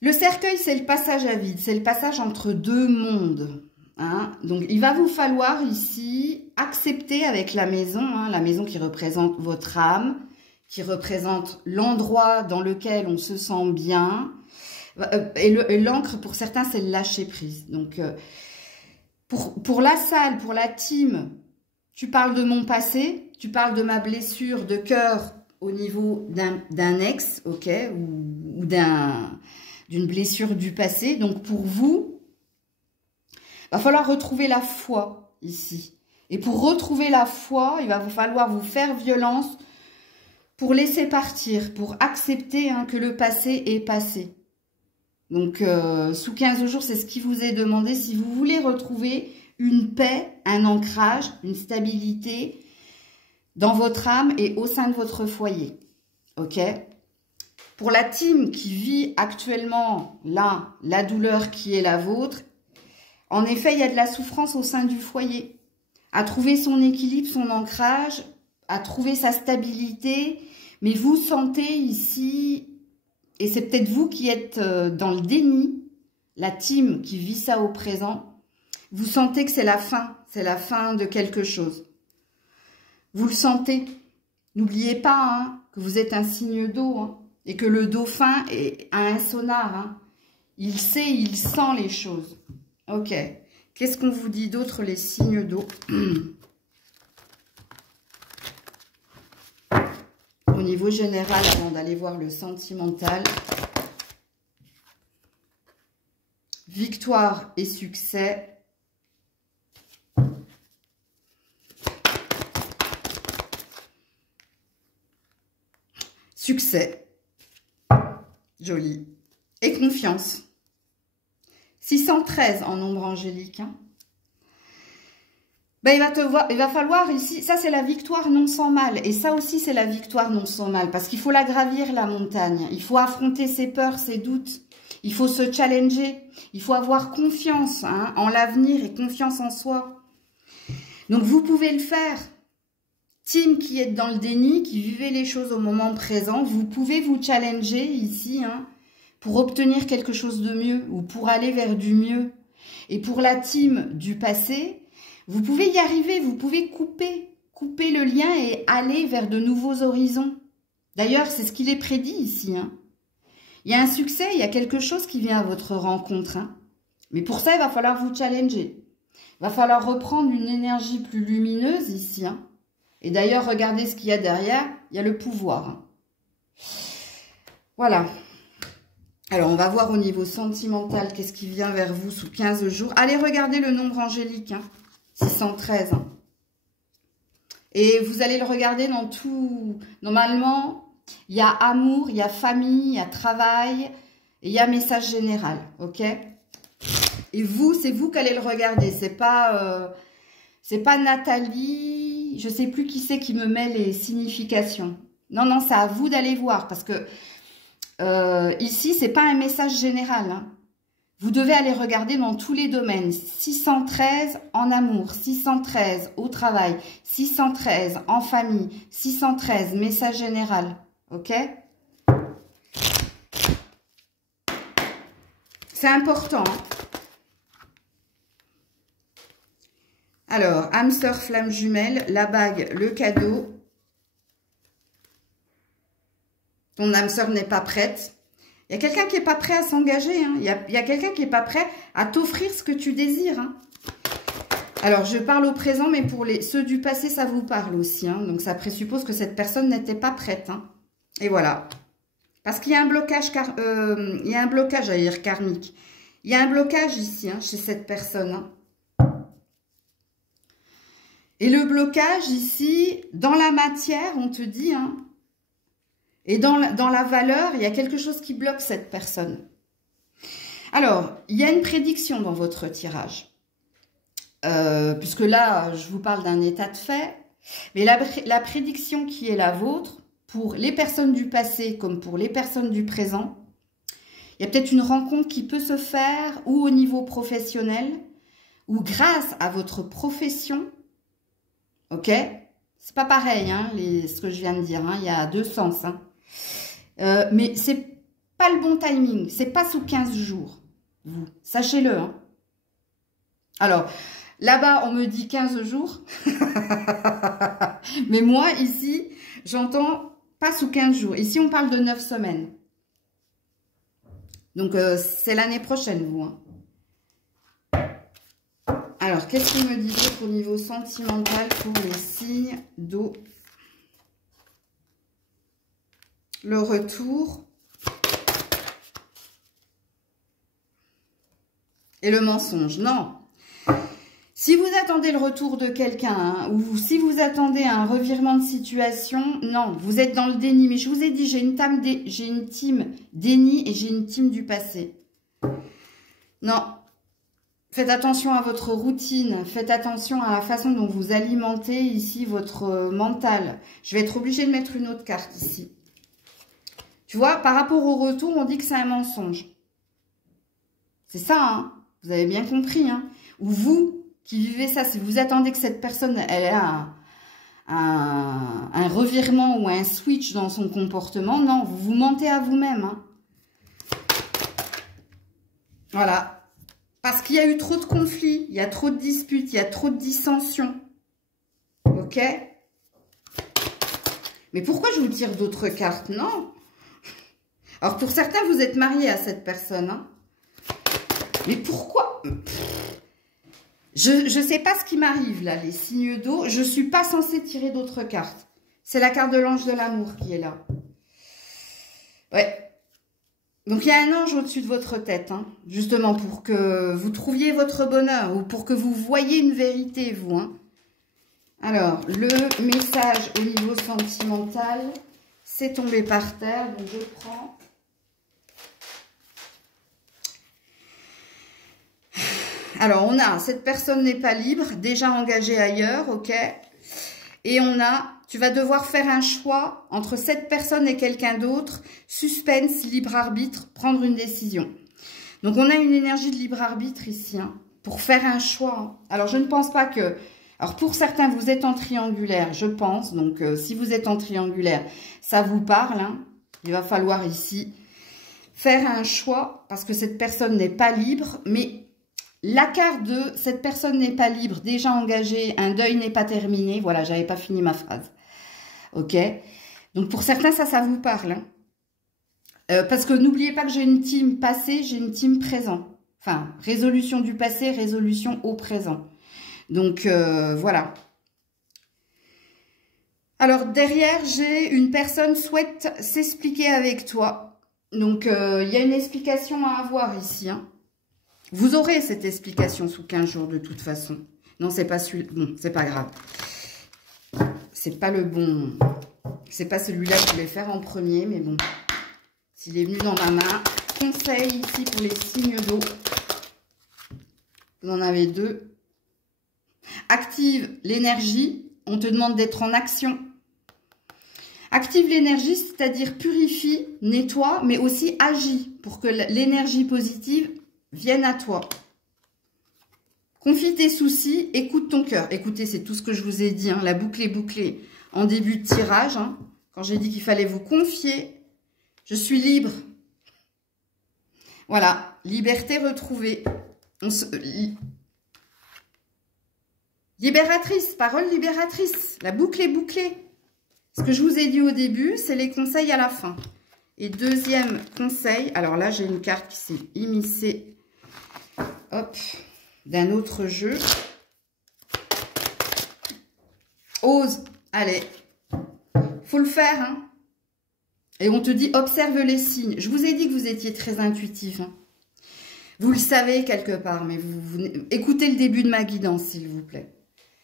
Le cercueil, c'est le passage à vide. C'est le passage entre deux mondes. Hein. Donc, il va vous falloir ici accepter avec la maison. Hein, la maison qui représente votre âme. Qui représente l'endroit dans lequel on se sent bien. Et l'encre, pour certains, c'est le lâcher prise. Donc, pour la salle, pour la team, tu parles de mon passé, tu parles de ma blessure de cœur au niveau d'un ex, ok, ou d'une blessure du passé. Donc, pour vous, il va falloir retrouver la foi ici. Et pour retrouver la foi, il va falloir vous faire violence pour laisser partir, pour accepter hein, que le passé est passé. Donc, sous 15 jours, c'est ce qui vous est demandé. Si vous voulez retrouver une paix, un ancrage, une stabilité dans votre âme et au sein de votre foyer. Ok? Pour la team qui vit actuellement, là, la douleur qui est la vôtre, en effet, il y a de la souffrance au sein du foyer. À trouver son équilibre, son ancrage, à trouver sa stabilité, mais vous sentez ici, et c'est peut-être vous qui êtes dans le déni, la team qui vit ça au présent, vous sentez que c'est la fin de quelque chose. Vous le sentez. N'oubliez pas hein, que vous êtes un signe d'eau, hein, et que le dauphin a un sonar. Hein. Il sait, il sent les choses. Ok. Qu'est-ce qu'on vous dit d'autre, les signes d'eau? Au niveau général, avant d'aller voir le sentimental. Victoire et succès. Succès. Joli. et confiance. 613 en nombre angélique. Hein. Ben, il va falloir ici, ça c'est la victoire non sans mal. Et ça aussi c'est la victoire non sans mal. Parce qu'il faut la gravir la montagne. Il faut affronter ses peurs, ses doutes. Il faut se challenger. Il faut avoir confiance hein, en l'avenir et confiance en soi. Donc vous pouvez le faire. Team qui est dans le déni, qui vivez les choses au moment présent, vous pouvez vous challenger ici hein, pour obtenir quelque chose de mieux ou pour aller vers du mieux. Et pour la team du passé, vous pouvez y arriver, vous pouvez couper le lien et aller vers de nouveaux horizons. D'ailleurs, c'est ce qu'il est prédit ici. Hein. Il y a un succès, il y a quelque chose qui vient à votre rencontre. Hein. Mais pour ça, il va falloir vous challenger. Il va falloir reprendre une énergie plus lumineuse ici. Hein. Et d'ailleurs, regardez ce qu'il y a derrière. Il y a le pouvoir. Hein. Voilà. Alors, on va voir au niveau sentimental qu'est-ce qui vient vers vous sous 15 jours. Allez, regardez le nombre angélique. Hein. 613. Hein. Et vous allez le regarder dans tout. Normalement, il y a amour, il y a famille, il y a travail, et il y a message général. Ok? Et vous, c'est vous qui allez le regarder. C'est pas Nathalie. Je sais plus qui c'est qui me met les significations. Non, non, c'est à vous d'aller voir. Parce que ici, c'est pas un message général. Hein. Vous devez aller regarder dans tous les domaines. 613 en amour, 613 au travail, 613 en famille, 613 message général. Ok? C'est important. Hein. Alors, hamster, flamme jumelle, la bague, le cadeau. Ton âme sœur n'est pas prête. Il y a quelqu'un qui n'est pas prêt à s'engager. Hein. Il y a quelqu'un qui n'est pas prêt à t'offrir ce que tu désires. Hein. Alors, je parle au présent, mais pour ceux du passé, ça vous parle aussi. Hein. Donc, ça présuppose que cette personne n'était pas prête. Hein. Et voilà. Parce qu'il y a un blocage, il y a un blocage, à dire karmique. Il y a un blocage ici, hein, chez cette personne. Hein. Et le blocage ici, dans la matière, on te dit... Hein, et dans la valeur, il y a quelque chose qui bloque cette personne. Alors, il y a une prédiction dans votre tirage. Puisque là, je vous parle d'un état de fait. Mais la prédiction qui est la vôtre, pour les personnes du passé comme pour les personnes du présent, il y a peut-être une rencontre qui peut se faire ou au niveau professionnel, ou grâce à votre profession. Ok? C'est pas pareil, hein, ce que je viens de dire. Hein, il y a deux sens. Hein. Mais c'est pas le bon timing. C'est pas sous 15 jours. Vous, sachez-le. Hein. Alors, là-bas, on me dit 15 jours. Mais moi, ici, j'entends pas sous 15 jours. Ici, on parle de 9 semaines. Donc, c'est l'année prochaine, vous. Hein. Alors, qu'est-ce qu'il me dit d'autre au niveau sentimental pour les signes d'eau? Le retour et le mensonge. Non. Si vous attendez le retour de quelqu'un hein, ou si vous attendez un revirement de situation, non, vous êtes dans le déni. Mais je vous ai dit, j'ai une team déni et j'ai une team du passé. Non. Faites attention à votre routine. Faites attention à la façon dont vous alimentez ici votre mental. Je vais être obligée de mettre une autre carte ici. Tu vois, par rapport au retour, on dit que c'est un mensonge. C'est ça, hein. Vous avez bien compris. Hein. Ou vous qui vivez ça, si vous attendez que cette personne elle a un revirement ou un switch dans son comportement, non, vous vous mentez à vous-même. Hein. Voilà. Parce qu'il y a eu trop de conflits, il y a trop de disputes, il y a trop de dissensions. Ok? Mais pourquoi je vous tire d'autres cartes? Non. Alors, pour certains, vous êtes mariés à cette personne. Hein. Mais pourquoi? Je ne sais pas ce qui m'arrive, là, les signes d'eau. Je ne suis pas censée tirer d'autres cartes. C'est la carte de l'ange de l'amour qui est là. Ouais. Donc, il y a un ange au-dessus de votre tête, hein, justement, pour que vous trouviez votre bonheur ou pour que vous voyiez une vérité, vous. Hein. Alors, le message au niveau sentimental, c'est tombé par terre, donc je prends... Alors, on a, cette personne n'est pas libre, déjà engagée ailleurs, ok. Et on a, tu vas devoir faire un choix entre cette personne et quelqu'un d'autre, suspense, libre arbitre, prendre une décision. Donc, on a une énergie de libre arbitre ici, hein, pour faire un choix. Alors, je ne pense pas que... Alors, pour certains, vous êtes en triangulaire, je pense. Donc, si vous êtes en triangulaire, ça vous parle, hein. Il va falloir ici faire un choix parce que cette personne n'est pas libre, mais... La carte de cette personne n'est pas libre, déjà engagée, un deuil n'est pas terminé. Voilà, j'avais pas fini ma phrase. Ok. Donc pour certains, ça vous parle. Hein. Parce que n'oubliez pas que j'ai une team passé, j'ai une team présent. Enfin, résolution du passé, résolution au présent. Donc voilà. Alors derrière, j'ai une personne souhaite s'expliquer avec toi. Donc il y a une explication à avoir ici. Hein. Vous aurez cette explication sous 15 jours de toute façon. Non, c'est pas celui... Bon, c'est pas grave. C'est pas le bon... C'est pas celui-là que je voulais faire en premier, mais bon. S'il est venu dans ma main. Conseil ici pour les signes d'eau. Vous en avez deux. Active l'énergie. On te demande d'être en action. Active l'énergie, c'est-à-dire purifie, nettoie, mais aussi agis pour que l'énergie positive... viennent à toi. Confie tes soucis, écoute ton cœur. Écoutez, c'est tout ce que je vous ai dit. Hein, la boucle est bouclée en début de tirage. Hein, quand j'ai dit qu'il fallait vous confier. Je suis libre. Voilà, liberté retrouvée. Libératrice, parole libératrice. La boucle est bouclée. Ce que je vous ai dit au début, c'est les conseils à la fin. Et deuxième conseil, alors là, j'ai une carte qui s'est immiscée. Hop, d'un autre jeu. Ose, allez. Faut le faire, hein. Et on te dit, observe les signes. Je vous ai dit que vous étiez très intuitif. Hein. Vous le savez quelque part, mais vous écoutez le début de ma guidance, s'il vous plaît.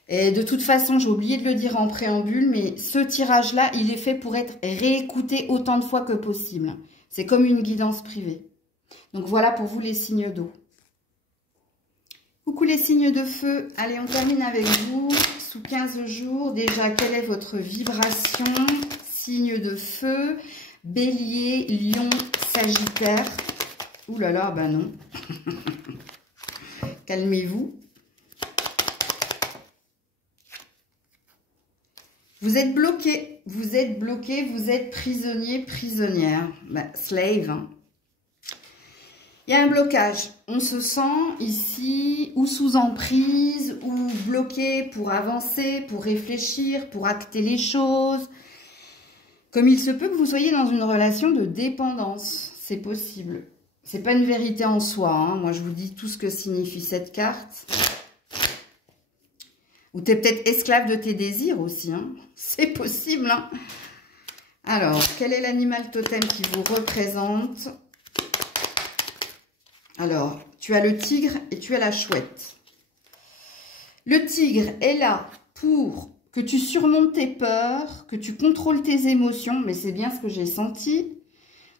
Et de toute façon, j'ai oublié de le dire en préambule, mais ce tirage-là, il est fait pour être réécouté autant de fois que possible. C'est comme une guidance privée. Donc voilà pour vous les signes d'eau. Coucou les signes de feu. Allez, on termine avec vous. Sous 15 jours, déjà, quelle est votre vibration? Signe de feu, bélier, lion, sagittaire. Ouh là là, ben non. Calmez-vous. Vous êtes bloqué, vous êtes bloqué, vous êtes prisonnier, prisonnière. Ben, slave, hein. Il y a un blocage. On se sent ici ou sous emprise ou bloqué pour avancer, pour réfléchir, pour acter les choses. Comme il se peut que vous soyez dans une relation de dépendance. C'est possible. C'est pas une vérité en soi. Hein. Moi, je vous dis tout ce que signifie cette carte. Ou tu es peut-être esclave de tes désirs aussi. Hein. C'est possible. Hein. Alors, quel est l'animal totem qui vous représente ? Alors, tu as le tigre et tu as la chouette. Le tigre est là pour que tu surmontes tes peurs, que tu contrôles tes émotions, mais c'est bien ce que j'ai senti,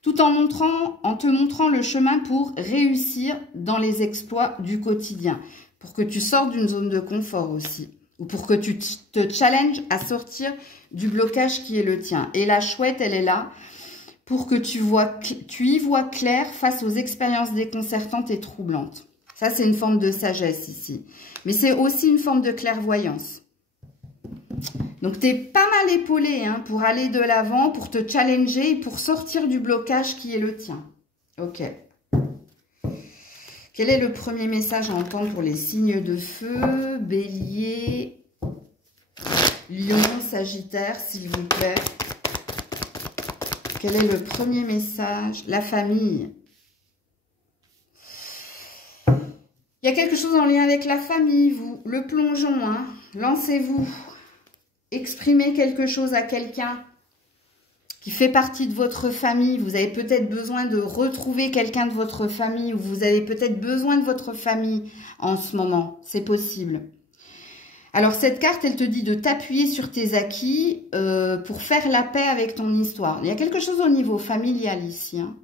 tout en te montrant le chemin pour réussir dans les exploits du quotidien, pour que tu sortes d'une zone de confort aussi, ou pour que tu te challenges à sortir du blocage qui est le tien. Et la chouette, elle est là pour que tu y vois clair face aux expériences déconcertantes et troublantes. Ça, c'est une forme de sagesse ici. Mais c'est aussi une forme de clairvoyance. Donc, tu es pas mal épaulé hein, pour aller de l'avant, pour te challenger et pour sortir du blocage qui est le tien. Ok. Quel est le premier message à entendre pour les signes de feu? Bélier, Lion, Sagittaire, s'il vous plaît. Quel est le premier message? La famille. Il y a quelque chose en lien avec la famille, vous. Le plongeon, hein. Lancez-vous. Exprimez quelque chose à quelqu'un qui fait partie de votre famille. Vous avez peut-être besoin de retrouver quelqu'un de votre famille ou vous avez peut-être besoin de votre famille en ce moment. C'est possible. Alors, cette carte, elle te dit de t'appuyer sur tes acquis pour faire la paix avec ton histoire. Il y a quelque chose au niveau familial ici. Hein.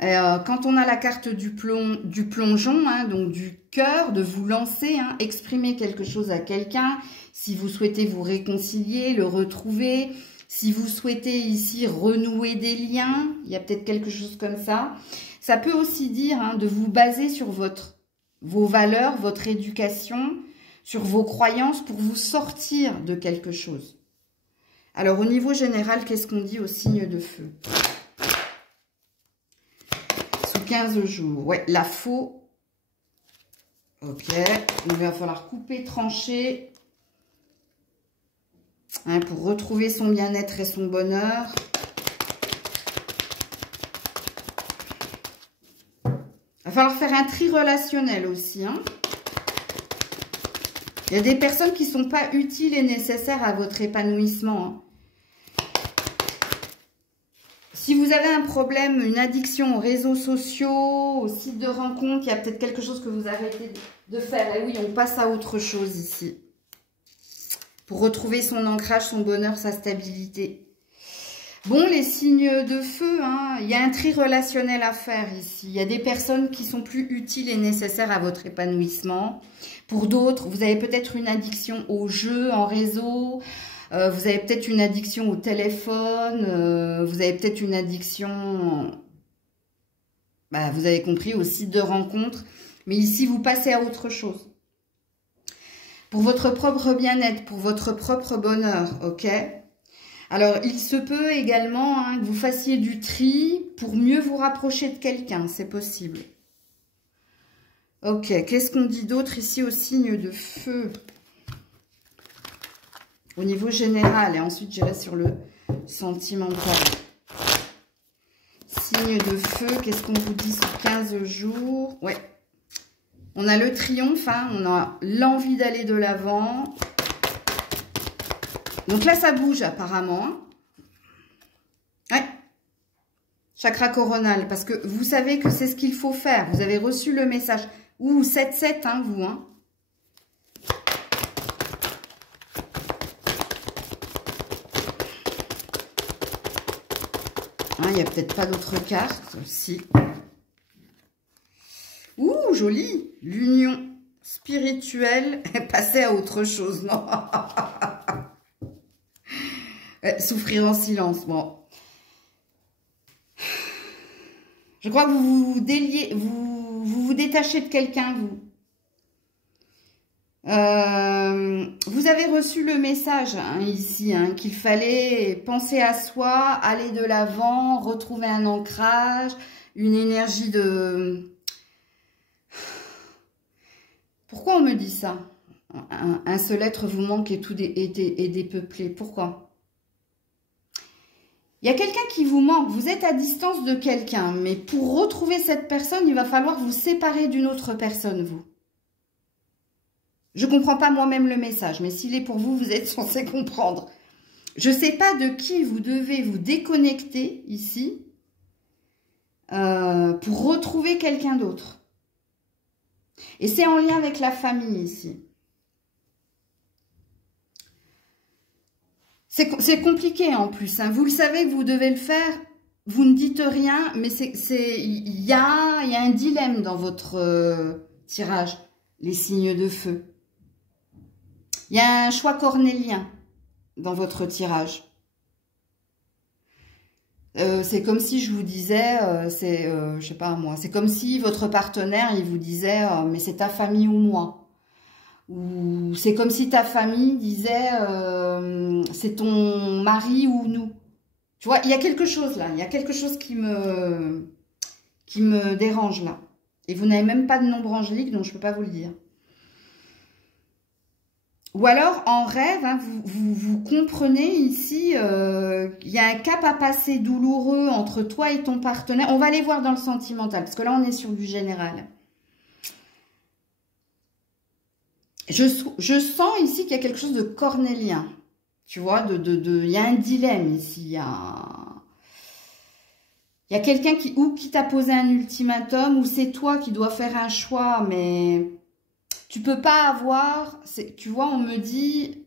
Quand on a la carte du plongeon, hein, donc du cœur, de vous lancer, hein, exprimer quelque chose à quelqu'un, si vous souhaitez vous réconcilier, le retrouver, si vous souhaitez ici renouer des liens, il y a peut-être quelque chose comme ça. Ça peut aussi dire hein, de vous baser sur vos valeurs, votre éducation, sur vos croyances pour vous sortir de quelque chose. Alors au niveau général, qu'est-ce qu'on dit au signe de feu ? 15 jours. Ouais, la faux. Ok. Il va falloir couper, trancher. Hein, pour retrouver son bien-être et son bonheur. Il va falloir faire un tri relationnel aussi. Hein. Il y a des personnes qui ne sont pas utiles et nécessaires à votre épanouissement. Hein. Si vous avez un problème, une addiction aux réseaux sociaux, aux sites de rencontres, il y a peut-être quelque chose que vous arrêtez de faire. Et oui, on passe à autre chose ici. Pour retrouver son ancrage, son bonheur, sa stabilité. Bon, les signes de feu, hein, il y a un tri relationnel à faire ici. Il y a des personnes qui sont plus utiles et nécessaires à votre épanouissement. Pour d'autres, vous avez peut-être une addiction aux jeux, en réseau. Vous avez peut-être une addiction au téléphone, vous avez peut-être une addiction, vous avez compris, au site de rencontre. Mais ici, vous passez à autre chose. Pour votre propre bien-être, pour votre propre bonheur, ok? Alors, il se peut également hein, que vous fassiez du tri pour mieux vous rapprocher de quelqu'un, c'est possible. Ok, qu'est-ce qu'on dit d'autre ici au signe de feu ? Au niveau général, et ensuite j'irai sur le sentimental. Signe de feu, qu'est-ce qu'on vous dit sur 15 jours? Ouais, on a le triomphe, hein, on a l'envie d'aller de l'avant. Donc là, ça bouge apparemment. Hein. Ouais, chakra coronal, parce que vous savez que c'est ce qu'il faut faire. Vous avez reçu le message. Ouh, 7-7, hein, vous, hein. Il n'y a peut-être pas d'autres cartes. Si. Ouh, joli. L'union spirituelle est passée à autre chose. Non. Souffrir en silence. Bon. Je crois que vous vous détachez de quelqu'un, vous. Vous avez reçu le message hein, ici, hein, qu'il fallait penser à soi, aller de l'avant, retrouver un ancrage, une énergie de... Pourquoi on me dit ça? Un seul être vous manque et tout est dépeuplé. Pourquoi? Il y a quelqu'un qui vous manque, vous êtes à distance de quelqu'un, mais pour retrouver cette personne, il va falloir vous séparer d'une autre personne, vous. Je ne comprends pas moi-même le message, mais s'il est pour vous, vous êtes censé comprendre. Je ne sais pas de qui vous devez vous déconnecter ici pour retrouver quelqu'un d'autre. Et c'est en lien avec la famille ici. C'est compliqué en plus. Hein. Vous le savez que vous devez le faire, vous ne dites rien, mais il y a un dilemme dans votre tirage, les signes de feu. Il y a un choix cornélien dans votre tirage. C'est comme si je vous disais, je sais pas moi, c'est comme si votre partenaire, il vous disait, mais c'est ta famille ou moi. Ou c'est comme si ta famille disait, c'est ton mari ou nous. Tu vois, il y a quelque chose là, il y a quelque chose qui me dérange là. Et vous n'avez même pas de nombre angélique, donc je ne peux pas vous le dire. Ou alors, en rêve, hein, vous comprenez ici, il y a un cap à passer douloureux entre toi et ton partenaire. On va aller voir dans le sentimental, parce que là, on est sur du général. Je sens ici qu'il y a quelque chose de cornélien. Tu vois, il y a un dilemme ici. Il y a quelqu'un qui t'a posé un ultimatum, ou c'est toi qui dois faire un choix, mais... Tu peux pas avoir, tu vois, on me dit,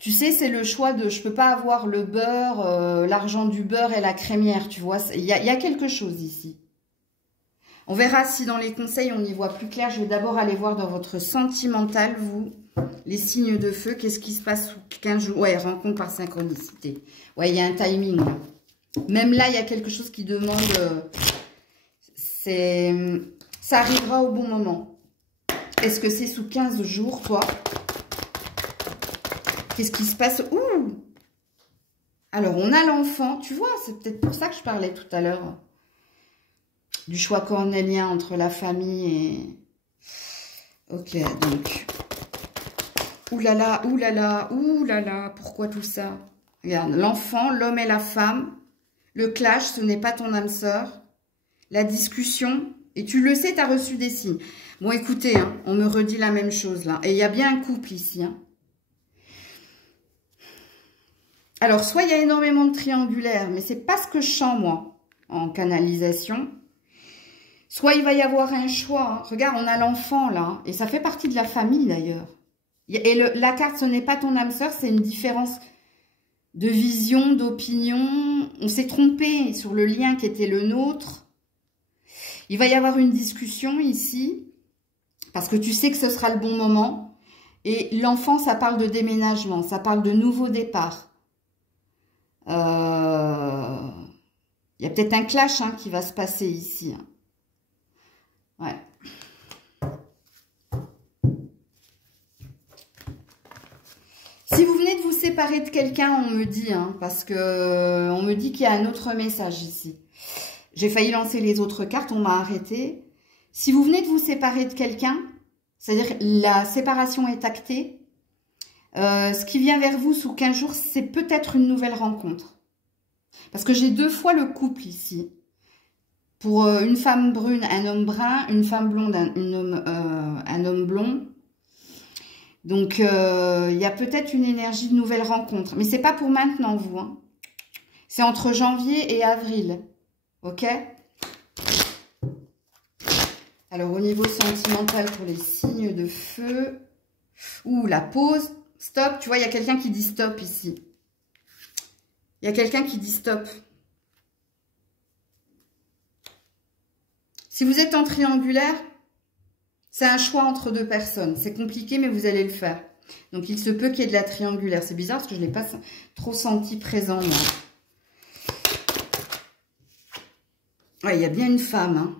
Tu sais, c'est le choix de... Je peux pas avoir le beurre, l'argent du beurre et la crémière, tu vois. Il y a quelque chose ici. On verra si dans les conseils, on y voit plus clair. Je vais d'abord aller voir dans votre sentimental, vous, les signes de feu. Qu'est-ce qui se passe sous 15 jours? Ouais, rencontre par synchronicité. Ouais, il y a un timing. Là. Même là, il y a quelque chose qui demande... ça arrivera au bon moment. Est-ce que c'est sous 15 jours, toi? Qu'est-ce qui se passe? Ouh! Alors, on a l'enfant. Tu vois, c'est peut-être pour ça que je parlais tout à l'heure. Du choix cornélien entre la famille et... Ok, donc... Ouh là là, ouh là là, ouh là là, pourquoi tout ça? Regarde, l'enfant, l'homme et la femme. Le clash, ce n'est pas ton âme sœur. La discussion... Et tu le sais, tu as reçu des signes. Bon, écoutez, hein, on me redit la même chose là. Et il y a bien un couple ici. Hein. Alors, soit il y a énormément de triangulaires, mais c'est pas ce que je sens, moi, en canalisation. Soit il va y avoir un choix. Hein. Regarde, on a l'enfant là. Et ça fait partie de la famille d'ailleurs. Et la carte, ce n'est pas ton âme sœur, c'est une différence de vision, d'opinion. On s'est trompé sur le lien qui était le nôtre. Il va y avoir une discussion ici, parce que tu sais que ce sera le bon moment. Et l'enfant, ça parle de déménagement, ça parle de nouveau départ. Il y a peut-être un clash hein, qui va se passer ici. Ouais. Si vous venez de vous séparer de quelqu'un, on me dit, hein, parce que on me dit qu'il y a un autre message ici. J'ai failli lancer les autres cartes, on m'a arrêté. Si vous venez de vous séparer de quelqu'un, c'est-à-dire la séparation est actée, ce qui vient vers vous sous 15 jours, c'est peut-être une nouvelle rencontre. Parce que j'ai 2 fois le couple ici. Pour une femme brune, un homme brun, une femme blonde, un homme blond. Donc, il y a peut-être une énergie de nouvelle rencontre. Mais c'est pas pour maintenant, vous. Hein. C'est entre janvier et avril. Ok? Alors, au niveau sentimental pour les signes de feu. Ouh, la pause. Stop. Tu vois, il y a quelqu'un qui dit stop ici. Il y a quelqu'un qui dit stop. Si vous êtes en triangulaire, c'est un choix entre 2 personnes. C'est compliqué, mais vous allez le faire. Donc, il se peut qu'il y ait de la triangulaire. C'est bizarre parce que je ne l'ai pas trop senti présent, moi. Ouais, il y a bien une femme. Hein.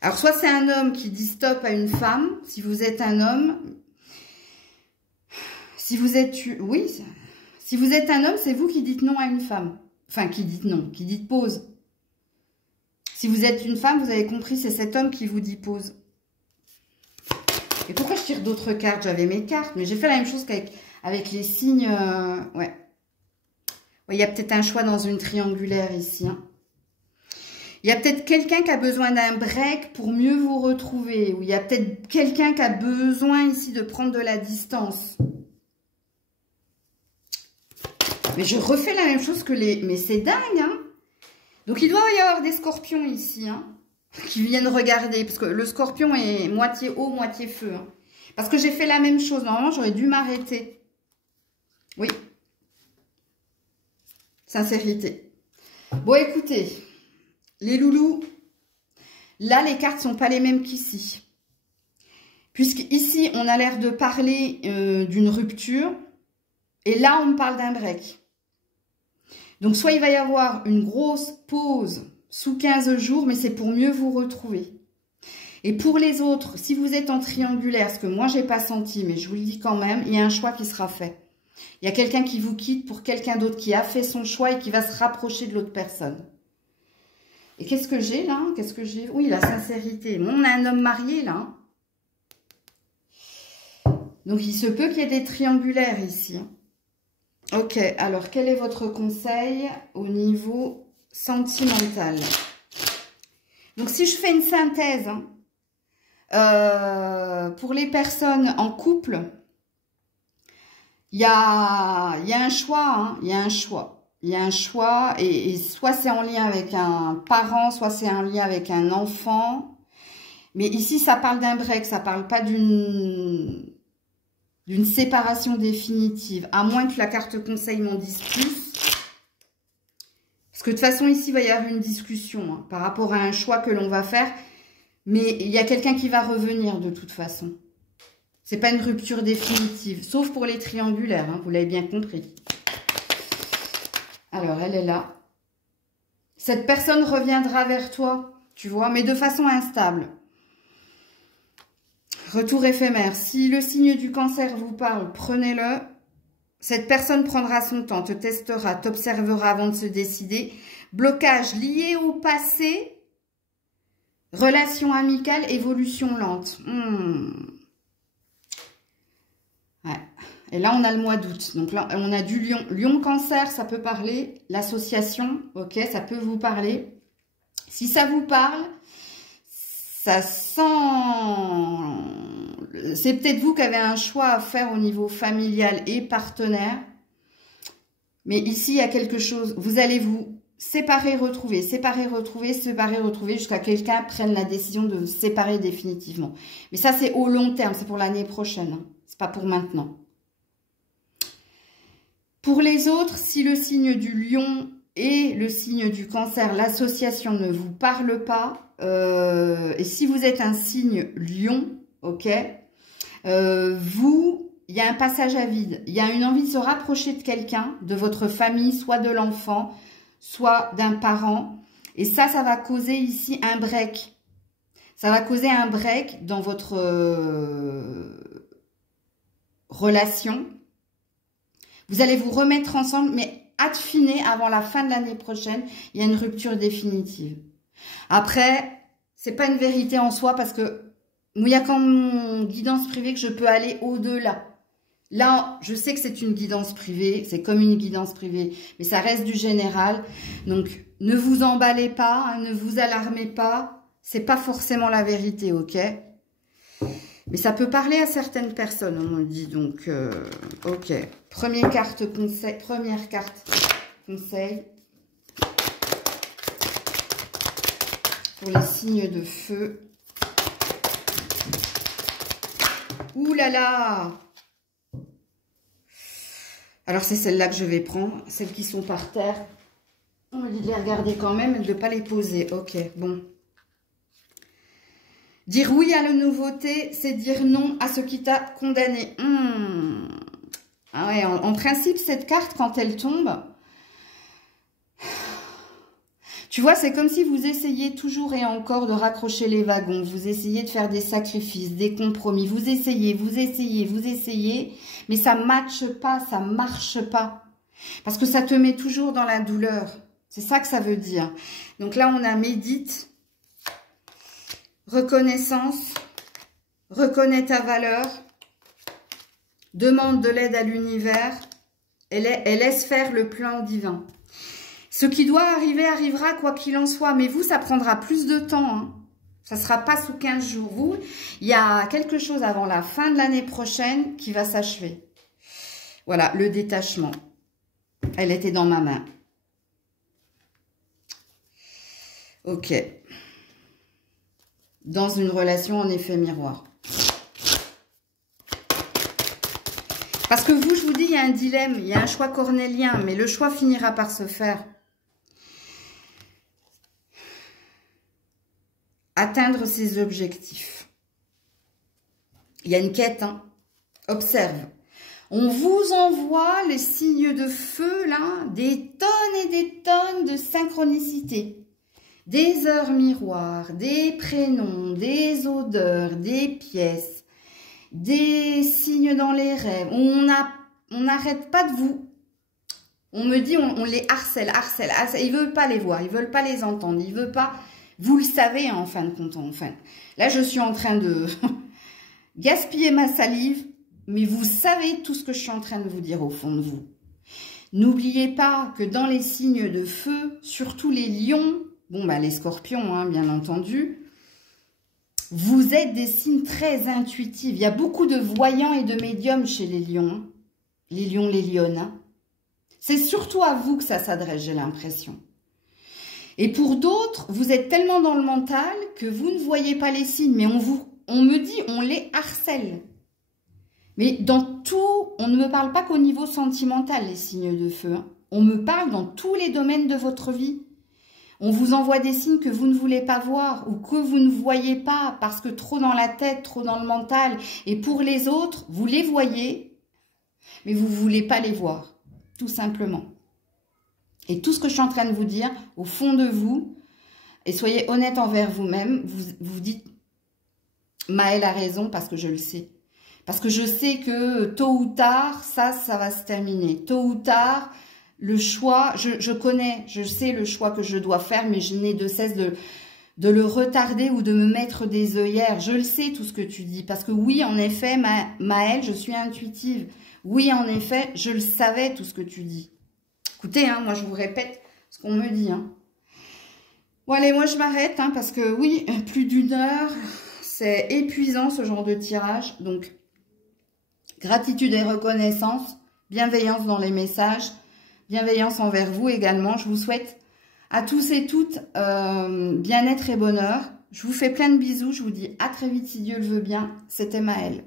Alors, soit c'est un homme qui dit stop à une femme. Si vous êtes un homme. Si vous êtes... Oui. Si vous êtes un homme, c'est vous qui dites non à une femme. Enfin, qui dites non. Qui dites pause. Si vous êtes une femme, vous avez compris, c'est cet homme qui vous dit pause. Et pourquoi je tire d'autres cartes? J'avais mes cartes, mais j'ai fait la même chose qu'avec les signes. Ouais. Il y a peut-être un choix dans une triangulaire ici. Hein. Il y a peut-être quelqu'un qui a besoin d'un break pour mieux vous retrouver. Ou il y a peut-être quelqu'un qui a besoin ici de prendre de la distance. Mais je refais la même chose que les... Mais c'est dingue, hein. Donc, il doit y avoir des scorpions ici, hein, qui viennent regarder. Parce que le scorpion est moitié eau, moitié feu. Hein. Parce que j'ai fait la même chose. Normalement, j'aurais dû m'arrêter. Oui. Sincérité. Bon, écoutez. Les loulous. Là, les cartes sont pas les mêmes qu'ici. Puisqu'ici, on a l'air de parler d'une rupture. Et là, on me parle d'un break. Donc, soit il va y avoir une grosse pause sous 15 jours, mais c'est pour mieux vous retrouver. Et pour les autres, si vous êtes en triangulaire, ce que moi, j'ai pas senti, mais je vous le dis quand même, il y a un choix qui sera fait. Il y a quelqu'un qui vous quitte pour quelqu'un d'autre qui a fait son choix et qui va se rapprocher de l'autre personne. Et qu'est-ce que j'ai là? Qu'est-ce que j'ai? Oui, la sincérité. Bon, on a un homme marié là. Donc, il se peut qu'il y ait des triangulaires ici. Ok, alors quel est votre conseil au niveau sentimental? Donc si je fais une synthèse, hein, pour les personnes en couple, il y a un choix, hein, il y a un choix. Il y a un choix et soit c'est en lien avec un parent, soit c'est en lien avec un enfant. Mais ici, ça parle d'un break, ça parle pas d'une... d'une séparation définitive, à moins que la carte conseil m'en dise plus. Parce que de toute façon, ici, il va y avoir une discussion hein, par rapport à un choix que l'on va faire. Mais il y a quelqu'un qui va revenir de toute façon. C'est pas une rupture définitive, sauf pour les triangulaires, hein, vous l'avez bien compris. Alors, elle est là. Cette personne reviendra vers toi, tu vois, mais de façon instable. Retour éphémère. Si le signe du cancer vous parle, prenez-le. Cette personne prendra son temps, te testera, t'observera avant de se décider. Blocage lié au passé. Relation amicale, évolution lente. Ouais. Et là, on a le mois d'août. Donc là, on a du lion. Lion-cancer, ça peut parler. L'association, ok, ça peut vous parler. Si ça vous parle, ça sent... C'est peut-être vous qui avez un choix à faire au niveau familial et partenaire. Mais ici, il y a quelque chose. Vous allez vous séparer, retrouver, séparer, retrouver, séparer, retrouver, jusqu'à quelqu'un prenne la décision de vous séparer définitivement. Mais ça, c'est au long terme. C'est pour l'année prochaine. Hein. C'est pas pour maintenant. Pour les autres, si le signe du lion et le signe du cancer, l'association ne vous parle pas, et si vous êtes un signe lion, ok, il y a un passage à vide, il y a une envie de se rapprocher de quelqu'un, de votre famille, soit de l'enfant, soit d'un parent, et ça va causer ici un break. Ça va causer un break dans votre relation. Vous allez vous remettre ensemble, mais affiner avant la fin de l'année prochaine, il y a une rupture définitive. Après, c'est pas une vérité en soi parce que il y a quand mon guidance privée que je peux aller au-delà. Là, je sais que c'est une guidance privée, c'est comme une guidance privée, mais ça reste du général. Donc, ne vous emballez pas, hein, ne vous alarmez pas, c'est pas forcément la vérité, ok ? Mais ça peut parler à certaines personnes, on me dit, donc, ok. Première carte conseil. Pour les signes de feu. Ouh là là! Alors, c'est celle-là que je vais prendre. Celles qui sont par terre. On me dit de les regarder quand même et de ne pas les poser. Ok, bon. Dire oui à la nouveauté, c'est dire non à ce qui t'a condamné. Ah ouais, en principe, cette carte, quand elle tombe, tu vois, c'est comme si vous essayez toujours et encore de raccrocher les wagons. Vous essayez de faire des sacrifices, des compromis. Vous essayez, mais ça ne matche pas, ça ne marche pas. Parce que ça te met toujours dans la douleur. C'est ça que ça veut dire. Donc là, on a médite. Reconnaissance, reconnais ta valeur, demande de l'aide à l'univers et laisse faire le plan divin. Ce qui doit arriver, arrivera quoi qu'il en soit, mais vous, ça prendra plus de temps. Hein. Ça ne sera pas sous 15 jours. Vous, il y a quelque chose avant la fin de l'année prochaine qui va s'achever. Voilà, le détachement. Elle était dans ma main. Ok. Dans une relation en effet miroir. Parce que vous, je vous dis, il y a un dilemme, il y a un choix cornélien, mais le choix finira par se faire. Atteindre ses objectifs. Il y a une quête, hein. Observe. On vous envoie les signes de feu, là, des tonnes et des tonnes de synchronicité. Des heures miroirs, des prénoms, des odeurs, des pièces, des signes dans les rêves. On n'arrête pas de vous. On me dit, on les harcèle. Ils ne veulent pas les voir, ils ne veulent pas les entendre, ils ne veulent pas... Vous le savez, hein, en fin de compte, enfin. Là, je suis en train de gaspiller ma salive, mais vous savez tout ce que je suis en train de vous dire au fond de vous. N'oubliez pas que dans les signes de feu, surtout les lions, bon, bah, les scorpions, hein, bien entendu, vous êtes des signes très intuitifs. Il y a beaucoup de voyants et de médiums chez les lions. Hein. Les lions, les lionnes. Hein. C'est surtout à vous que ça s'adresse, j'ai l'impression. Et pour d'autres, vous êtes tellement dans le mental que vous ne voyez pas les signes. Mais on me dit, on les harcèle. Mais dans tout, on ne me parle pas qu'au niveau sentimental, les signes de feu. Hein. On me parle dans tous les domaines de votre vie. On vous envoie des signes que vous ne voulez pas voir ou que vous ne voyez pas parce que trop dans la tête, trop dans le mental. Et pour les autres, vous les voyez, mais vous ne voulez pas les voir, tout simplement. Et tout ce que je suis en train de vous dire, au fond de vous, et soyez honnête envers vous-même, vous dites, Maëlle a raison parce que je le sais. Parce que je sais que tôt ou tard, ça va se terminer. Tôt ou tard, le choix, je connais, je sais le choix que je dois faire, mais je n'ai de cesse de le retarder ou de me mettre des œillères. Je le sais tout ce que tu dis. Parce que oui, en effet, Maëlle, je suis intuitive. Oui, en effet, je le savais tout ce que tu dis. Écoutez, hein, moi je vous répète ce qu'on me dit. Hein. Bon allez, moi je m'arrête hein, parce que oui, plus d'1 heure, c'est épuisant ce genre de tirage. Donc, gratitude et reconnaissance, bienveillance dans les messages, bienveillance envers vous également. Je vous souhaite à tous et toutes bien-être et bonheur. Je vous fais plein de bisous. Je vous dis à très vite si Dieu le veut bien. C'était Maëlle.